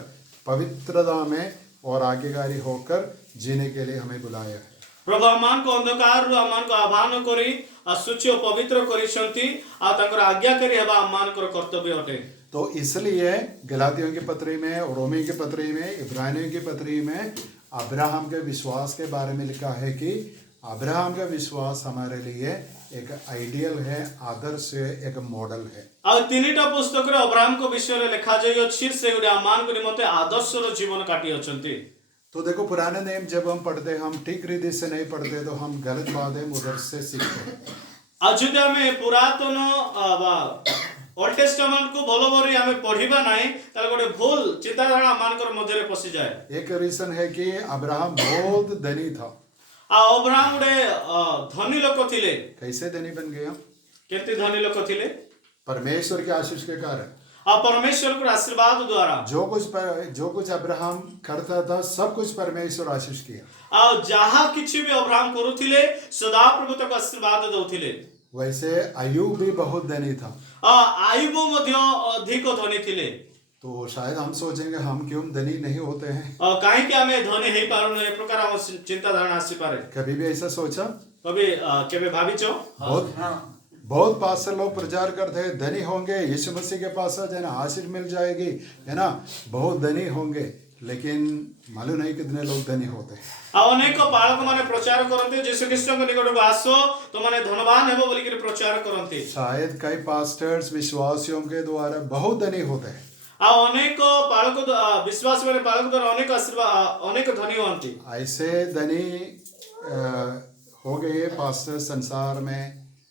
पवित्रता में और आज्ञाकारी होकर जीने के लिए हमें बुलाया है। प्रभु आमानको अंधकारु आमानको आह्वान करी शुचि और पवित्र करिसंती आ तांकर आज्ञाकारी हेबा आमानकर कर्तव्य अटे। तो इसलिए गलातियों की पत्री में, रोमी की पत्री में, इब्रानियों की पत्री में अब्राहम के विश्वास के बारे में लिखा है कि अब्राहम का विश्वास हमारे लिए एक आइडियल है, आदर्श है, एक मॉडल है। आ तीनटा पुस्तक रे अब्राहम को विषय रे लिखा जाय अछि, से गुडे आमानको निमंते आदर्शर जीवन काटी अछंती। तो देखो, पुराने नियम जब हम पढ़ते हैं, हम ठीक रीति से नहीं पढ़ते तो हम गलत बातें उधर से सीखते हैं। आज जदि हमें पुरातन ओल्ड टेस्टामेंट को भलो भरी हमें पढ़िबा नाही ताले गोटे भूल चिंताधारा आमानकर मध्य रे पसि जाय। एक रीजन है कि अब्राहम बहुत धनी था। आ अब्राहम गुडे धनी लोक थिले। कैसे धनी बन गया? केते धनी लोक थिले? परमेश्वर के आशीष के कारण। आ परमेश्वर को आशीर्वाद द्वारा जो कुछ अब्राहम करता था सब कुछ परमेश्वर आशीष किया। आ जहा किछि भी अब्राहम करूथिले सदा प्रभु तक आशीर्वाद दउथिले। वैसे अय्यूब भी बहुत धनी था। आयुब मध्य अधिक धनी थिले। तो शायद हम सोचेंगे हम क्यों धनी नहीं होते हैं? काहे कि हमें धनी हे पारुन ए प्रकार हम चिंता धारणा आसी पारे। कभी भी ऐसा सोचा? कभी केबे भाबिचो? बहुत पास्टर लोग प्रचार करते हैं धनी होंगे, यीशु मसीह के पास आ जाना, आशीष मिल जाएगी, है ना, बहुत धनी होंगे, लेकिन मालूम नहीं कितने लोग धनी होते हैं। अनेक बालक माने प्रचार करते यीशु ख्रीष्ट के निकट आसो तो माने धनवान हेबो बोली के प्रचार करते। शायद कई पास्टर्स विश्वासियों के द्वारा बहुत धनी होते हैं। अनेक बालक विश्वास वाले बालक द्वारा अनेक आशीर्वाद अनेक धनी होती। ऐसे धनी हो गए पास्टर संसार में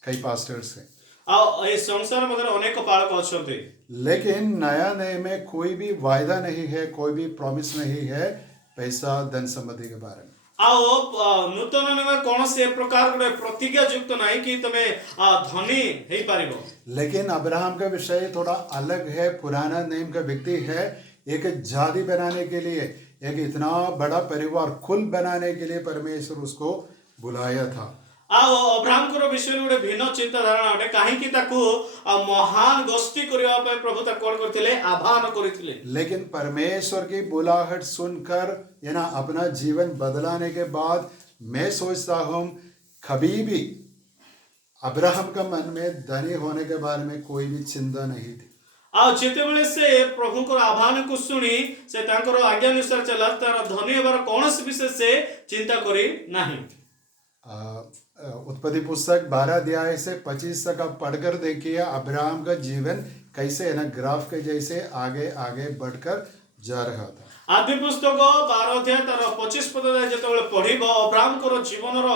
कई पास्टर्स हैं। ଆଉ ଏ ସଂସାର ମଧ୍ୟରେ ଅନେକ ପାଳକ ଅଛନ୍ତି। लेकिन नया नए में कोई भी वायदा नहीं है, कोई भी प्रॉमिस नहीं है पैसा धन संपत्ति के बारे में। ଆଉ ନୂତନ ନିୟମରେ କୌଣସି ଏ ପ୍ରକାର ଗୋଟେ ପ୍ରତିଜ୍ଞା ଯୁକ୍ତ ନାହିଁ କି ତମେ ଧନୀ ହେଇପାରିବ। लेकिन अब्राहम का विषय थोड़ा अलग है। पुराना नियम का व्यक्ति है, एक जाति बनाने के लिए, एक इतना बड़ा परिवार कुल बनाने के लिए परमेश्वर उसको बुलाया था। ଆଉ ଅବ୍ରାହମଙ୍କର ବିଷୟରେ ଗୋଟେ ଭିନ୍ନ ଚିନ୍ତାଧାରଣା ଅଟେ, କାହିଁକି ତାକୁ ମହାନ ଗୋଷ୍ଠୀ କରିବା ପାଇଁ ପ୍ରଭୁ ତାକୁ କଣ କରିଥିଲେ, ଆହ୍ୱାନ କରିଥିଲେ। लेकिन परमेश्वर की बुलाहट सुनकर या ना अपना जीवन बदलाने के बाद मैं सोचता हूँ कभी भी अब्राहम का मन में धनी होने के बारे में कोई भी चिंता नहीं थी। ଆଉ ଯେତେବେଳେ ସେ ପ୍ରଭୁଙ୍କର ଆହ୍ୱାନକୁ ଶୁଣି ସେ ତାଙ୍କର ଆଜ୍ଞା ଅନୁସାର ଚାଲିଲା, ତାର ଧନୀ ହେବାର କୌଣସି ବିଷୟ ସେ ଚିନ୍ତା କରି ନାହିଁ। उत्पत्ति पुस्तक 12 अध्याय से 25 तक आप पढ़कर देखिए अब्राहम का जीवन कैसे है ना ग्राफ के जैसे आगे आगे बढ़कर जा रहा था। आदि पुस्तक 12 अध्याय तार 25 पद ଯେତେବେଳେ ପଢିବ ଅବ୍ରାହମଙ୍କର ଜୀବନର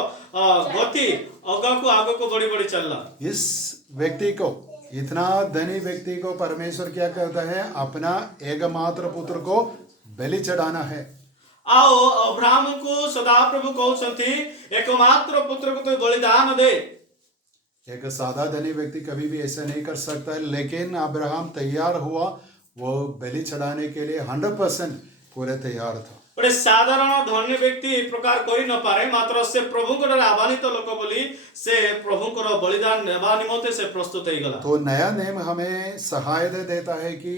ଗତି ଆଗକୁ ଆଗକୁ ବଢି ବଢି ଚାଲିଲା। इस व्यक्ति को, इतना धनी व्यक्ति को परमेश्वर क्या करता है, अपना एकमात्र पुत्र को बलि चढ़ाना है। आओ अब्राहम को सदाप्रभु कहउछंती एकमात्र पुत्र को तो बलिदान दे। एक सादा धनी व्यक्ति कभी भी ऐसा नहीं कर सकता है, लेकिन अब्राहम तैयार हुआ, वो बलि चढ़ाने के लिए 100% पूरे तैयार था। गोटे साधारण धन्य व्यक्ति ई प्रकार करि न पारे, मात्र से प्रभु को आह्वानित लोक बोली से प्रभु को बलिदान नेबा निमंते से प्रस्तुत हो गला। तो नया नियम हमें सहायता देता है कि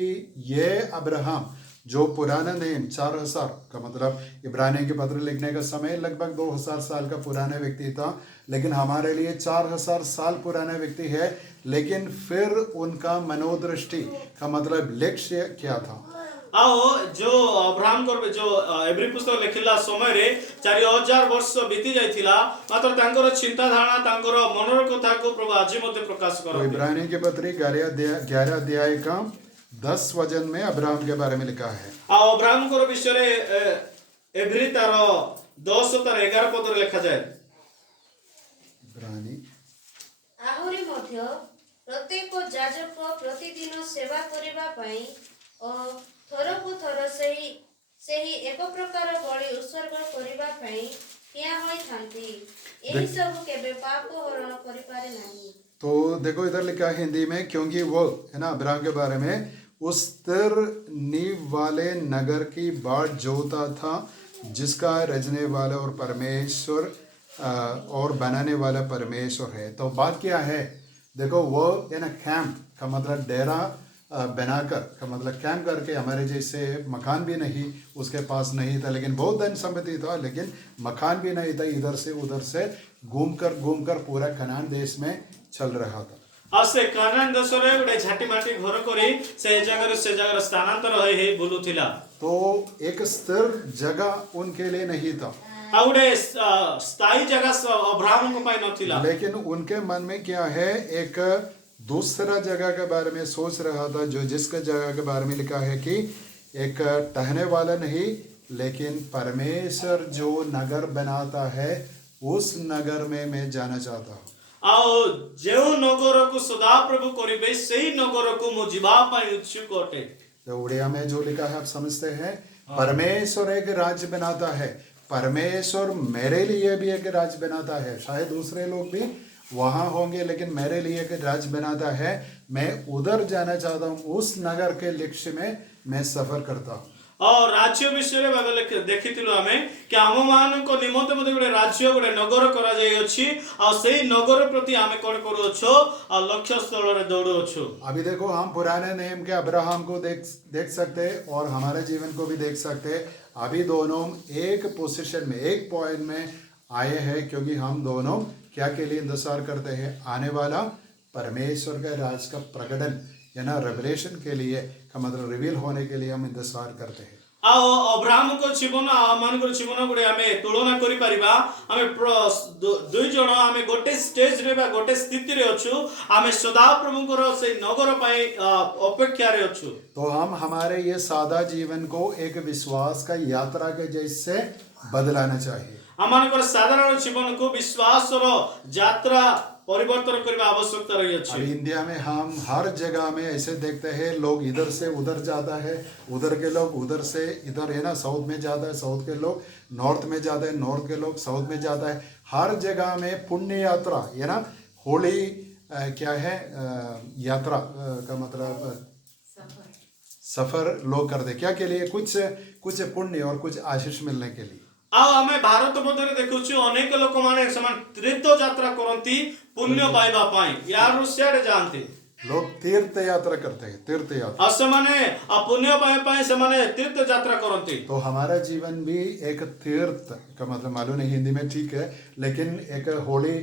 ये अब्राहम जो पुराना नियम 4000 का मतलब इब्रानियों के पत्र लिखने का समय लगभग 2000 साल का पुराना व्यक्ति था, लेकिन हमारे लिए 4000 साल पुराना व्यक्ति है। लेकिन फिर उनका मनोदृष्टि का मतलब लक्ष्य क्या था? आओ जो अब्राहम को जो एब्री पुस्तक लिखिला समय रे 4000 वर्ष बीती जाइथिला, मात्र तांकर चिंता धारणा तांकर मनर कथा को प्रभु आज मते प्रकाश करो। तो इब्रानियों के पत्र 11 अध्याय का 10 वचन में अब्राहम के बारे में लिखा है। आओ अब्राहम को विषय रे एब्री तार 10 तार 11 पद रे लिखा जाए। इब्रानी ଆହୁରି ମଧ୍ୟ ପ୍ରତ୍ୟେକ ଯାଜକ ପ୍ରତିଦିନ ସେବା କରିବା ପାଇଁ ଓ ଥରକୁ ଥର ସେହି ଏକ ପ୍ରକାର ବଳି ଉତ୍ସର୍ଗ କରିବା ପାଇଁ ଠିଆ ହୋଇଥାନ୍ତି। ଏହି ସବୁ କେବେ ପାପ ହରଣ କରିପାରେ ନାହିଁ। तो देखो इधर लिखा है हिंदी में, क्योंकि वो है ना अब्राहम के बारे में उस स्थिर नींव वाले नगर की बाट जोता था जिसका रचने वाला और परमेश्वर और बनाने वाला परमेश्वर है। तो बात क्या है, देखो वो है ना कैंप का मतलब डेरा बनाकर का मतलब कैंप करके, हमारे जैसे मकान भी नहीं उसके पास नहीं था, लेकिन बहुत धन संपत्ति था, लेकिन मकान भी नहीं था, इधर से उधर से घूमकर पूरा कनान देश में चल रहा था। आ से कनान देश रे गोटे झाटी माटी घर करी से जगह स्थानांतर हे बुलुथिला। तो एक स्थिर जगह उनके लिए नहीं था, आ गोटे स्थायी जगह अब्राहम को पाई नथिला, लेकिन उनके मन में क्या है, एक दूसरा जगह के बारे में सोच रहा था, जो जिसका जगह के बारे में लिखा है कि एक ठहरने वाला नहीं, लेकिन परमेश्वर जो नगर बनाता है उस नगर में मैं जाना चाहता हूँ। आओ जो नगर को सदा प्रभु करिबे सेही नगर को मु जीवा पाई उत्सुक अटे। तो उड़िया में जो लिखा है आप समझते हैं, परमेश्वर एक राज्य बनाता है, परमेश्वर मेरे लिए भी एक राज्य बनाता है। शायद दूसरे लोग भी वहाँ होंगे, लेकिन मेरे लिए एक राज्य बनाता है, मैं उधर जाना चाहता हूँ, उस नगर के लक्ष्य में मैं सफर करता हूँ। और राज्य विषय रे बाबा देखिथिलो हमें कि हम मान को निमंते मते गोटे राज्य गोटे नगर करा जाय अछि, आ सेही नगर प्रति हमें कोन करू अछो आ लक्ष्य स्थल रे दौड़ो अछो। अभी देखो हम पुराने नियम के अब्राहम को देख सकते हैं और हमारे जीवन को भी देख सकते हैं। अभी दोनों एक पोजीशन में, एक पॉइंट में आए हैं, क्योंकि हम दोनों क्या के लिए इंतजार करते हैं, आने वाला परमेश्वर के राज का प्रकटन या ना रेवलेशन के लिए का मतलब रिवील होने के लिए हम इंतजार करते हैं। आओ अब्राहम को जीवन मान को जीवन गुडे हमें तुलना करि परिबा। हमें दुई जण हमें गोटे स्टेज रे बा गोटे स्थिति रे अछु, हमें सदा प्रभु को से नगर पाई अपेक्षा रे अछु। तो हम हमारे ये सादा जीवन को एक विश्वास का यात्रा के जैसे बदलाना चाहिए। हमारे साधारण जीवन को विश्वास रो यात्रा परिवर्तन करबा आवश्यकता रही अभी अछि। इंडिया में हम हर जगह में ऐसे देखते हैं, लोग इधर से उधर जाता है, उधर के लोग उधर से इधर, है ना, साउथ में जाता है, साउथ के लोग नॉर्थ में जाता है, नॉर्थ के लोग साउथ में जाता है। हर जगह में पुण्य यात्रा, है ना, होली क्या है, यात्रा का मतलब सफर लोग करते, क्या के लिए, कुछ पुण्य और कुछ आशीष मिलने के लिए। ଆଉ ଆମେ ଭାରତ ମଧ୍ୟରେ ଦେଖୁଛୁ ଅନେକ ଲୋକମାନେ ସେମାନେ ତୀର୍ଥ ଯାତ୍ରା କରନ୍ତି ପୁଣ୍ୟ ପାଇବା ପାଇଁ, ୟାରୁ ସିଆଡେ ଯାଆନ୍ତି। लोग तीर्थ यात्रा करते हैं, तीर्थ यात्रा। ଆଉ ସେମାନେ ପୁଣ୍ୟ ପାଇବା ପାଇଁ ସେମାନେ ତୀର୍ଥ ଯାତ୍ରା କରନ୍ତି। तो हमारा जीवन भी एक तीर्थ का मतलब, मालूम नहीं हिंदी में ठीक है, लेकिन एक होली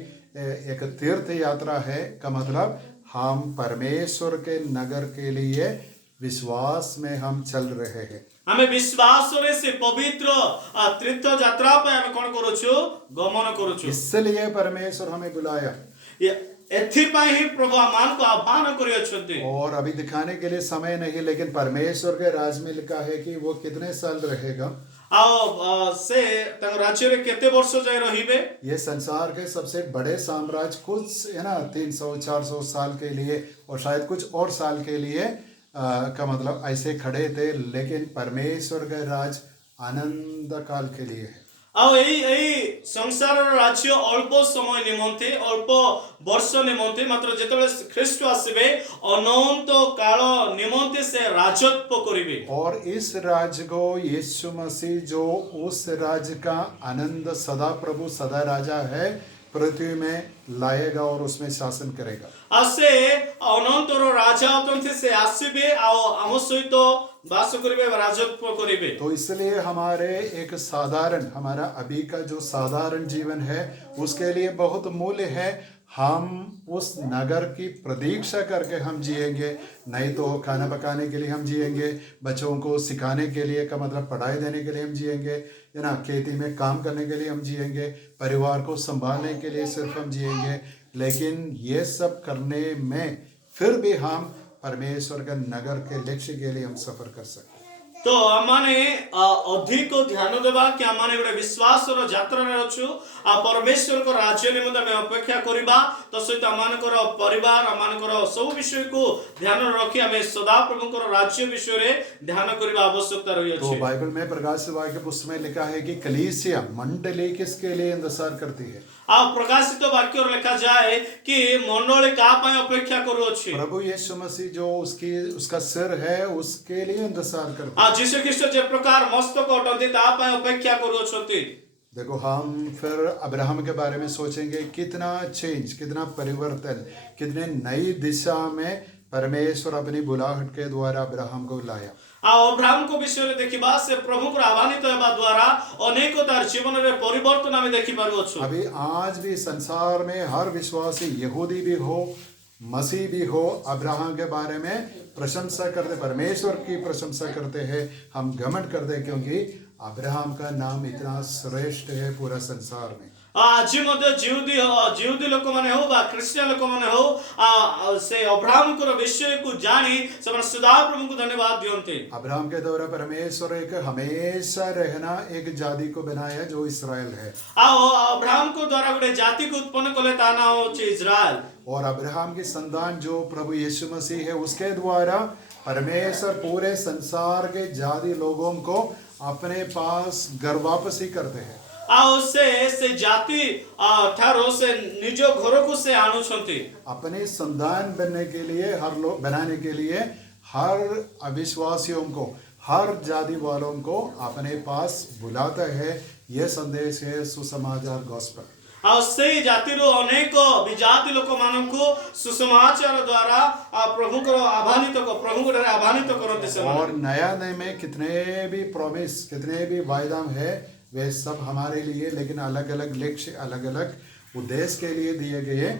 एक तीर्थ यात्रा है का मतलब हम परमेश्वर के नगर के लिए विश्वास में हम चल रहे हैं। ଆମେ ବିଶ୍ୱାସରେ ସେ ପବିତ୍ର ତୀର୍ଥ ଯାତ୍ରା ପାଇଁ ଆମେ କଣ କରୁଛୁ, ଗମନ କରୁଛୁ। इसलिए परमेश्वर हमें बुलाया ଏଥିପାଇଁ ହିଁ ପ୍ରଭୁ ଆମମାନଙ୍କୁ ଆହ୍ୱାନ କରିଅଛନ୍ତି। और अभी दिखाने के लिए समय नहीं, लेकिन परमेश्वर के राज में लिखा है कि वो कितने साल रहेगा। ଆଉ ସେ ତାଙ୍କ ରାଜ୍ୟରେ କେତେ ବର୍ଷ ଯାଏ ରହିବେ। ये संसार के सबसे बड़े साम्राज्य कुछ, है ना, 300-400 साल के लिए और शायद कुछ और साल के लिए का मतलब ऐसे खड़े थे, लेकिन परमेश्वर का राज आनंद काल के लिए है। ଆଉ ଏଇ ସଂସାରର ରାଜ୍ୟ ଅଳ୍ପ ସମୟ ନିମନ୍ତେ, ଅଳ୍ପ ବର୍ଷ ନିମନ୍ତେ, ମାତ୍ର ଯେତେବେଳେ ଖ୍ରୀଷ୍ଟ ଆସିବେ ଅନନ୍ତ କାଳ ନିମନ୍ତେ ସେ ରାଜତ୍ୱ କରିବେ। और इस राज्य को यीशु मसीह जो उस राज्य का आनंद सदा प्रभु सदा राजा है, पृथ्वी में लाएगा और उसमें शासन करेगा। ଆଉ ସେ ଅନନ୍ତର ରାଜା ଅଛନ୍ତି, ସେ ଆସିବେ ଆଉ ଆମ ସହିତ ବାସ କରିବେ, ରାଜତ୍ୱ କରିବେ। तो इसलिए हमारे एक साधारण, हमारा अभी का जो साधारण जीवन है उसके लिए बहुत मूल्य है। हम उस नगर की प्रतीक्षा करके हम जिएंगे, नहीं तो खाना पकाने के लिए हम जिएंगे, बच्चों को सिखाने के लिए का मतलब पढ़ाई देने के लिए हम जिएंगे, है ना, खेती में काम करने के लिए हम जिएंगे, परिवार को संभालने के लिए सिर्फ हम जिएंगे। लेकिन ये सब करने में फिर भी हम परमेश्वर के नगर के लक्ष्य के लिए हम सफर कर सकते हैं। तो आमाने अधिक ध्यान देवा कि आमाने गोटे विश्वासर यात्रा अछु आ परमेश्वर को राज्य निमंते आमे अपेक्षा करिबा। तो सहित आमानकर परिवार, आमानकर सब विषय को ध्यान रखी आमे सदा प्रभुकर राज्य विषय रे ध्यान करिबा आवश्यकता रही तो अछि। बाइबल में प्रकाशित वाक्य पुस्तक में लिखा है कि कलीसिया मंडली किसके लिए इंतजार करती है। आ प्रकाशित वाक्य लिखा जाए कि मंडली का पय अपेक्षा करू अछि। प्रभु यीशु मसीह जो उसका सिर है उसके लिए इंतजार करते आ यीशु ख्रीष्ट जे प्रकार मस्तक अटंती ता पय अपेक्षा करू अछंती। देखो, हम फिर अब्राहम के बारे में सोचेंगे, कितना चेंज, कितना परिवर्तन, कितने नई दिशा में परमेश्वर अपनी बुलाहट के द्वारा अब्राहम को लाया। अब्राहम को विषय देखिबा से प्रभु को आह्वानित हेबा द्वारा अनेक तार जीवन रे परिवर्तन आमे देखि पारु अछु। अभी आज भी संसार में हर विश्वासी, यहूदी भी हो, मसीह भी हो, अब्राहम के बारे में प्रशंसा करते, परमेश्वर की प्रशंसा करते हैं, हम घमंड करते हैं, क्योंकि अब्राहम का नाम इतना श्रेष्ठ है पूरा संसार में। आज मध्य जिहुदी लोक माने हो बा क्रिश्चियन लोक माने हो से अब्राहम को विषय को जानी सब सदा प्रभु को धन्यवाद दियन्ते। अब्राहम के द्वारा परमेश्वर एक हमेशा रहना एक जाति को बनाया जो इसराइल है। अब्राहम को द्वारा गोटे जाति को उत्पन्न कले ता नाम होछि इजराइल। और अब्राहम की संतान जो प्रभु यीशु मसीह है, उसके द्वारा परमेश्वर पूरे संसार के जाति लोगों को अपने पास घर वापसी करते हैं। से जाति ठारो से निज घर को से आणुछंती। अपने संतान बनने के लिए, हर लोग बनाने के लिए, हर अविश्वासियों को, हर जाति वालों को अपने पास बुलाता है। यह संदेश है सुसमाचार गॉस्पेल। से जातिर अनेक विजाति लोक माननको सुसमाचार द्वारा प्रभु को आह्वानित करते से। और नया नए में कितने भी प्रॉमिस, कितने भी वायदा है, वे सब हमारे लिए, लेकिन अलग अलग लक्ष्य, अलग अलग उद्देश्य के लिए दिए गए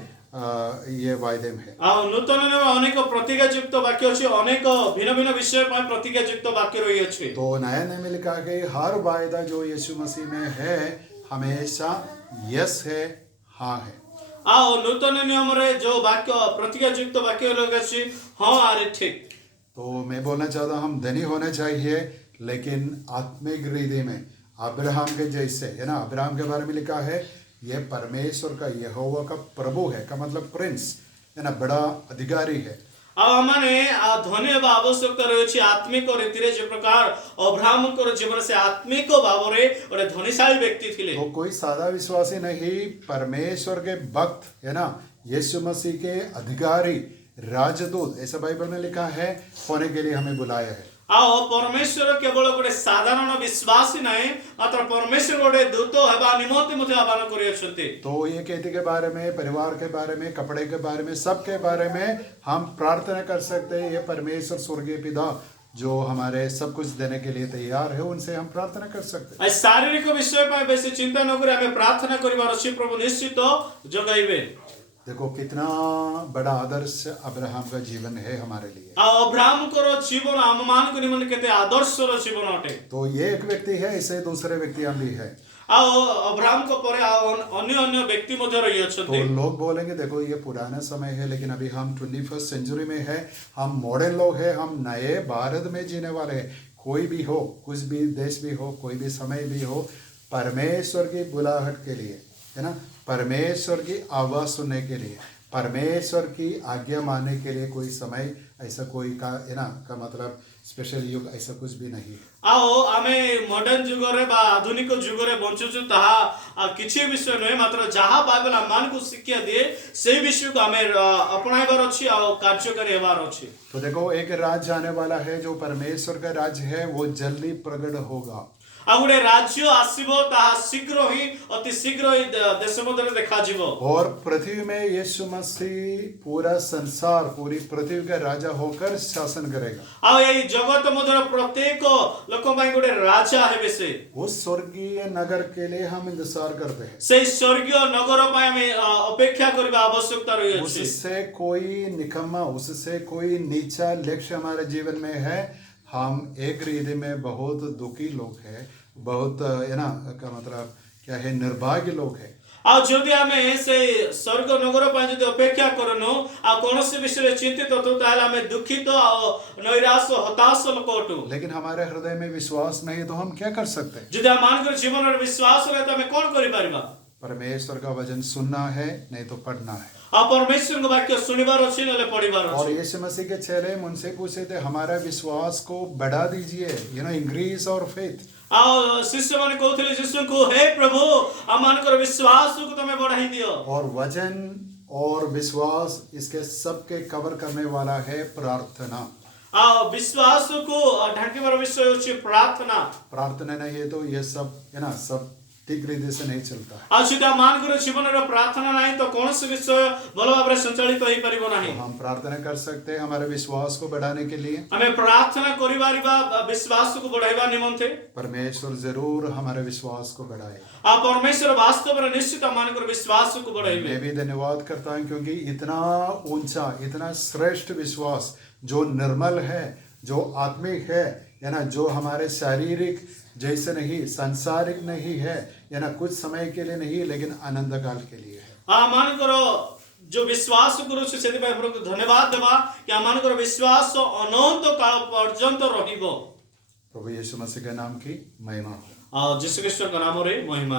ये वायदे हैं। नूतन में अनेक प्रतिज्ञायुक्त वाक्य अछि, अनेक भिन्न भिन्न विषय पर प्रतिज्ञायुक्त वाक्य रही अछि। तो नया नए में लिखा है हर वायदा जो यीशु मसीह में है हमेशा यस है, हाँ है। नूतन नियम रे जो वाक्य प्रतिज्ञायुक्त वाक्य लगे अछि, हाँ आरे ठीक। तो मैं बोलना चाहता हूँ, हम धनी होना चाहिए, लेकिन आत्मिक हृदय में अब्राहम के जैसे, है ना। अब्राहम के बारे में लिखा है ये परमेश्वर का यहोवा का प्रभु है, का मतलब प्रिंस है ना, बड़ा अधिकारी है। आमाने धन्य हेबा आवश्यकता रही आत्मिक रीति जो प्रकार अब्राहम जीवन से आत्मिक भाव में गोटे धनीशाली व्यक्ति थे। तो कोई सादा विश्वासी नहीं, परमेश्वर के भक्त है ना, यीशु मसीह के अधिकारी राजदूत, ऐसा बाइबल में लिखा है, होने के लिए हमें बुलाया है। आओ परमेश्वर केवल गोटे साधारण विश्वासी नहीं, मात्र परमेश्वर गोटे दूत हेबा निमंते मुझे आह्वान करियछथि। तो ये खेती के बारे में, परिवार के बारे में, कपड़े के बारे में, सबके बारे में हम प्रार्थना कर सकते हैं। ये परमेश्वर स्वर्गीय पिता जो हमारे सब कुछ देने के लिए तैयार है, उनसे हम प्रार्थना कर सकते हैं। शारीरिक विषय पर बेसी चिंता न करी हमें प्रार्थना करिवार अछि, प्रभु निश्चित जगाइबे। देखो कितना बड़ा आदर्श अब्राहम का जीवन है हमारे लिए। अब्राहम को जीवन आम मान को निमन केते आदर्श रो जीवन अटे। तो ये एक व्यक्ति है, ऐसे दूसरे व्यक्तियां भी है। अब्राहम को परे अन्य अन्य व्यक्ति मध्य रही तो लोग बोलेंगे देखो ये पुराना समय है, लेकिन अभी हम 21st सेंचुरी में है, हम मॉडर्न लोग हैं, हम नए भारत में जीने वाले हैं। कोई भी हो, कुछ भी देश भी हो, कोई भी समय भी हो, परमेश्वर की बुलाहट के लिए है ना, परमेश्वर की आवाज सुनने के लिए, परमेश्वर की आज्ञा मानने के लिए कोई समय ऐसा कोई का है ना, का मतलब स्पेशल युग ऐसा कुछ भी नहीं है। आओ आमे मॉडर्न जुग रे बा आधुनिक जुग रे बंचुछु ताहा किछि विषय नहे, मात्र जहा बाइबल आमान को शिक्षा दिए से विषय को हमें अपनाइबार अछि आ कार्यकारी हेबार अछि। तो देखो एक राज्य आने वाला है, जो परमेश्वर का राज्य है, वो जल्दी प्रकट होगा। गोटे राज्य आसीबो ताहा शीघ्र ही अति शीघ्र ही देश मध्य देखा जीवो। और पृथ्वी में यीशु मसीह पूरा संसार, पूरी पृथ्वी का राजा होकर शासन करेगा। आ यही जगत मध्य प्रत्येक लोक पई गोटे राजा हेबे से। उस स्वर्गीय नगर के लिए हम इंतजार करते हैं। से स्वर्गीय नगर पई हमें अपेक्षा करबा आवश्यकता रही है। उससे कोई निकम्मा, उससे कोई नीचा लक्ष्य हमारे जीवन में है। हम एक रीति में बहुत दुखी लोग हैं, बहुत है ना, का मतलब क्या है, निर्भाग्य लोग हैं। आ जदि हमें से स्वर्ग नगर पर जदि अपेक्षा करनो आ कोनोसी विषय चिंतित होतो ताले हमें दुखित और नैराश हताश लोक होतो। लेकिन हमारे हृदय में विश्वास नहीं तो हम क्या कर सकते हैं? जदि हम मानकर जीवन में विश्वास रहे तो हमें कौन करि परिबा? परमेश्वर का वचन सुनना है, नहीं तो पढ़ना है। आ परमेश्वर का वाक्य सुनिबार अछि नले पढ़िबार अछि। और यीशु मसीह के चेले उनसे पूछे थे, हमारा विश्वास को बढ़ा दीजिए, यू नो, इंक्रीज और फेथ। आ शिष्य माने कहथले यीशु को, हे प्रभु आमानकर विश्वास को तमे बढ़ाई दियो। और वचन और विश्वास इसके सबके कवर करने वाला है प्रार्थना। विश्वास को ढांकी बार विषय अछि प्रार्थना। प्रार्थना नहीं है तो ये सब है ना, सब ठीक रीति से नहीं चलता है। आशिता मान करो जीवन रे प्रार्थना नहीं तो कौन से विषय भलो भाव रे संचालित होई परिबो नाही। तो हम प्रार्थना कर सकते हैं हमारे विश्वास को बढ़ाने के लिए। हमें प्रार्थना करिबारिबा विश्वास को बढ़ाइबा निमंते परमेश्वर जरूर हमारे विश्वास को बढ़ाए। आ परमेश्वर वास्तव में निश्चित मान कर विश्वास को बढ़ाइबे। मैं भी धन्यवाद करता हूं क्योंकि इतना ऊंचा, इतना श्रेष्ठ विश्वास जो निर्मल है, जो आत्मिक है ना, जो हमारे शारीरिक जैसे नहीं, सांसारिक नहीं है ना, कुछ समय के लिए नहीं लेकिन अनंत काल के लिए है। मान करो जो विश्वास करू से धन्यवाद देवा कि मान करो विश्वास अनंत काल पर्यंत रहिबो। प्रभु यीशु मसीह के नाम की महिमा हो। जीसु ख्रीष्ट का नाम रे महिमा।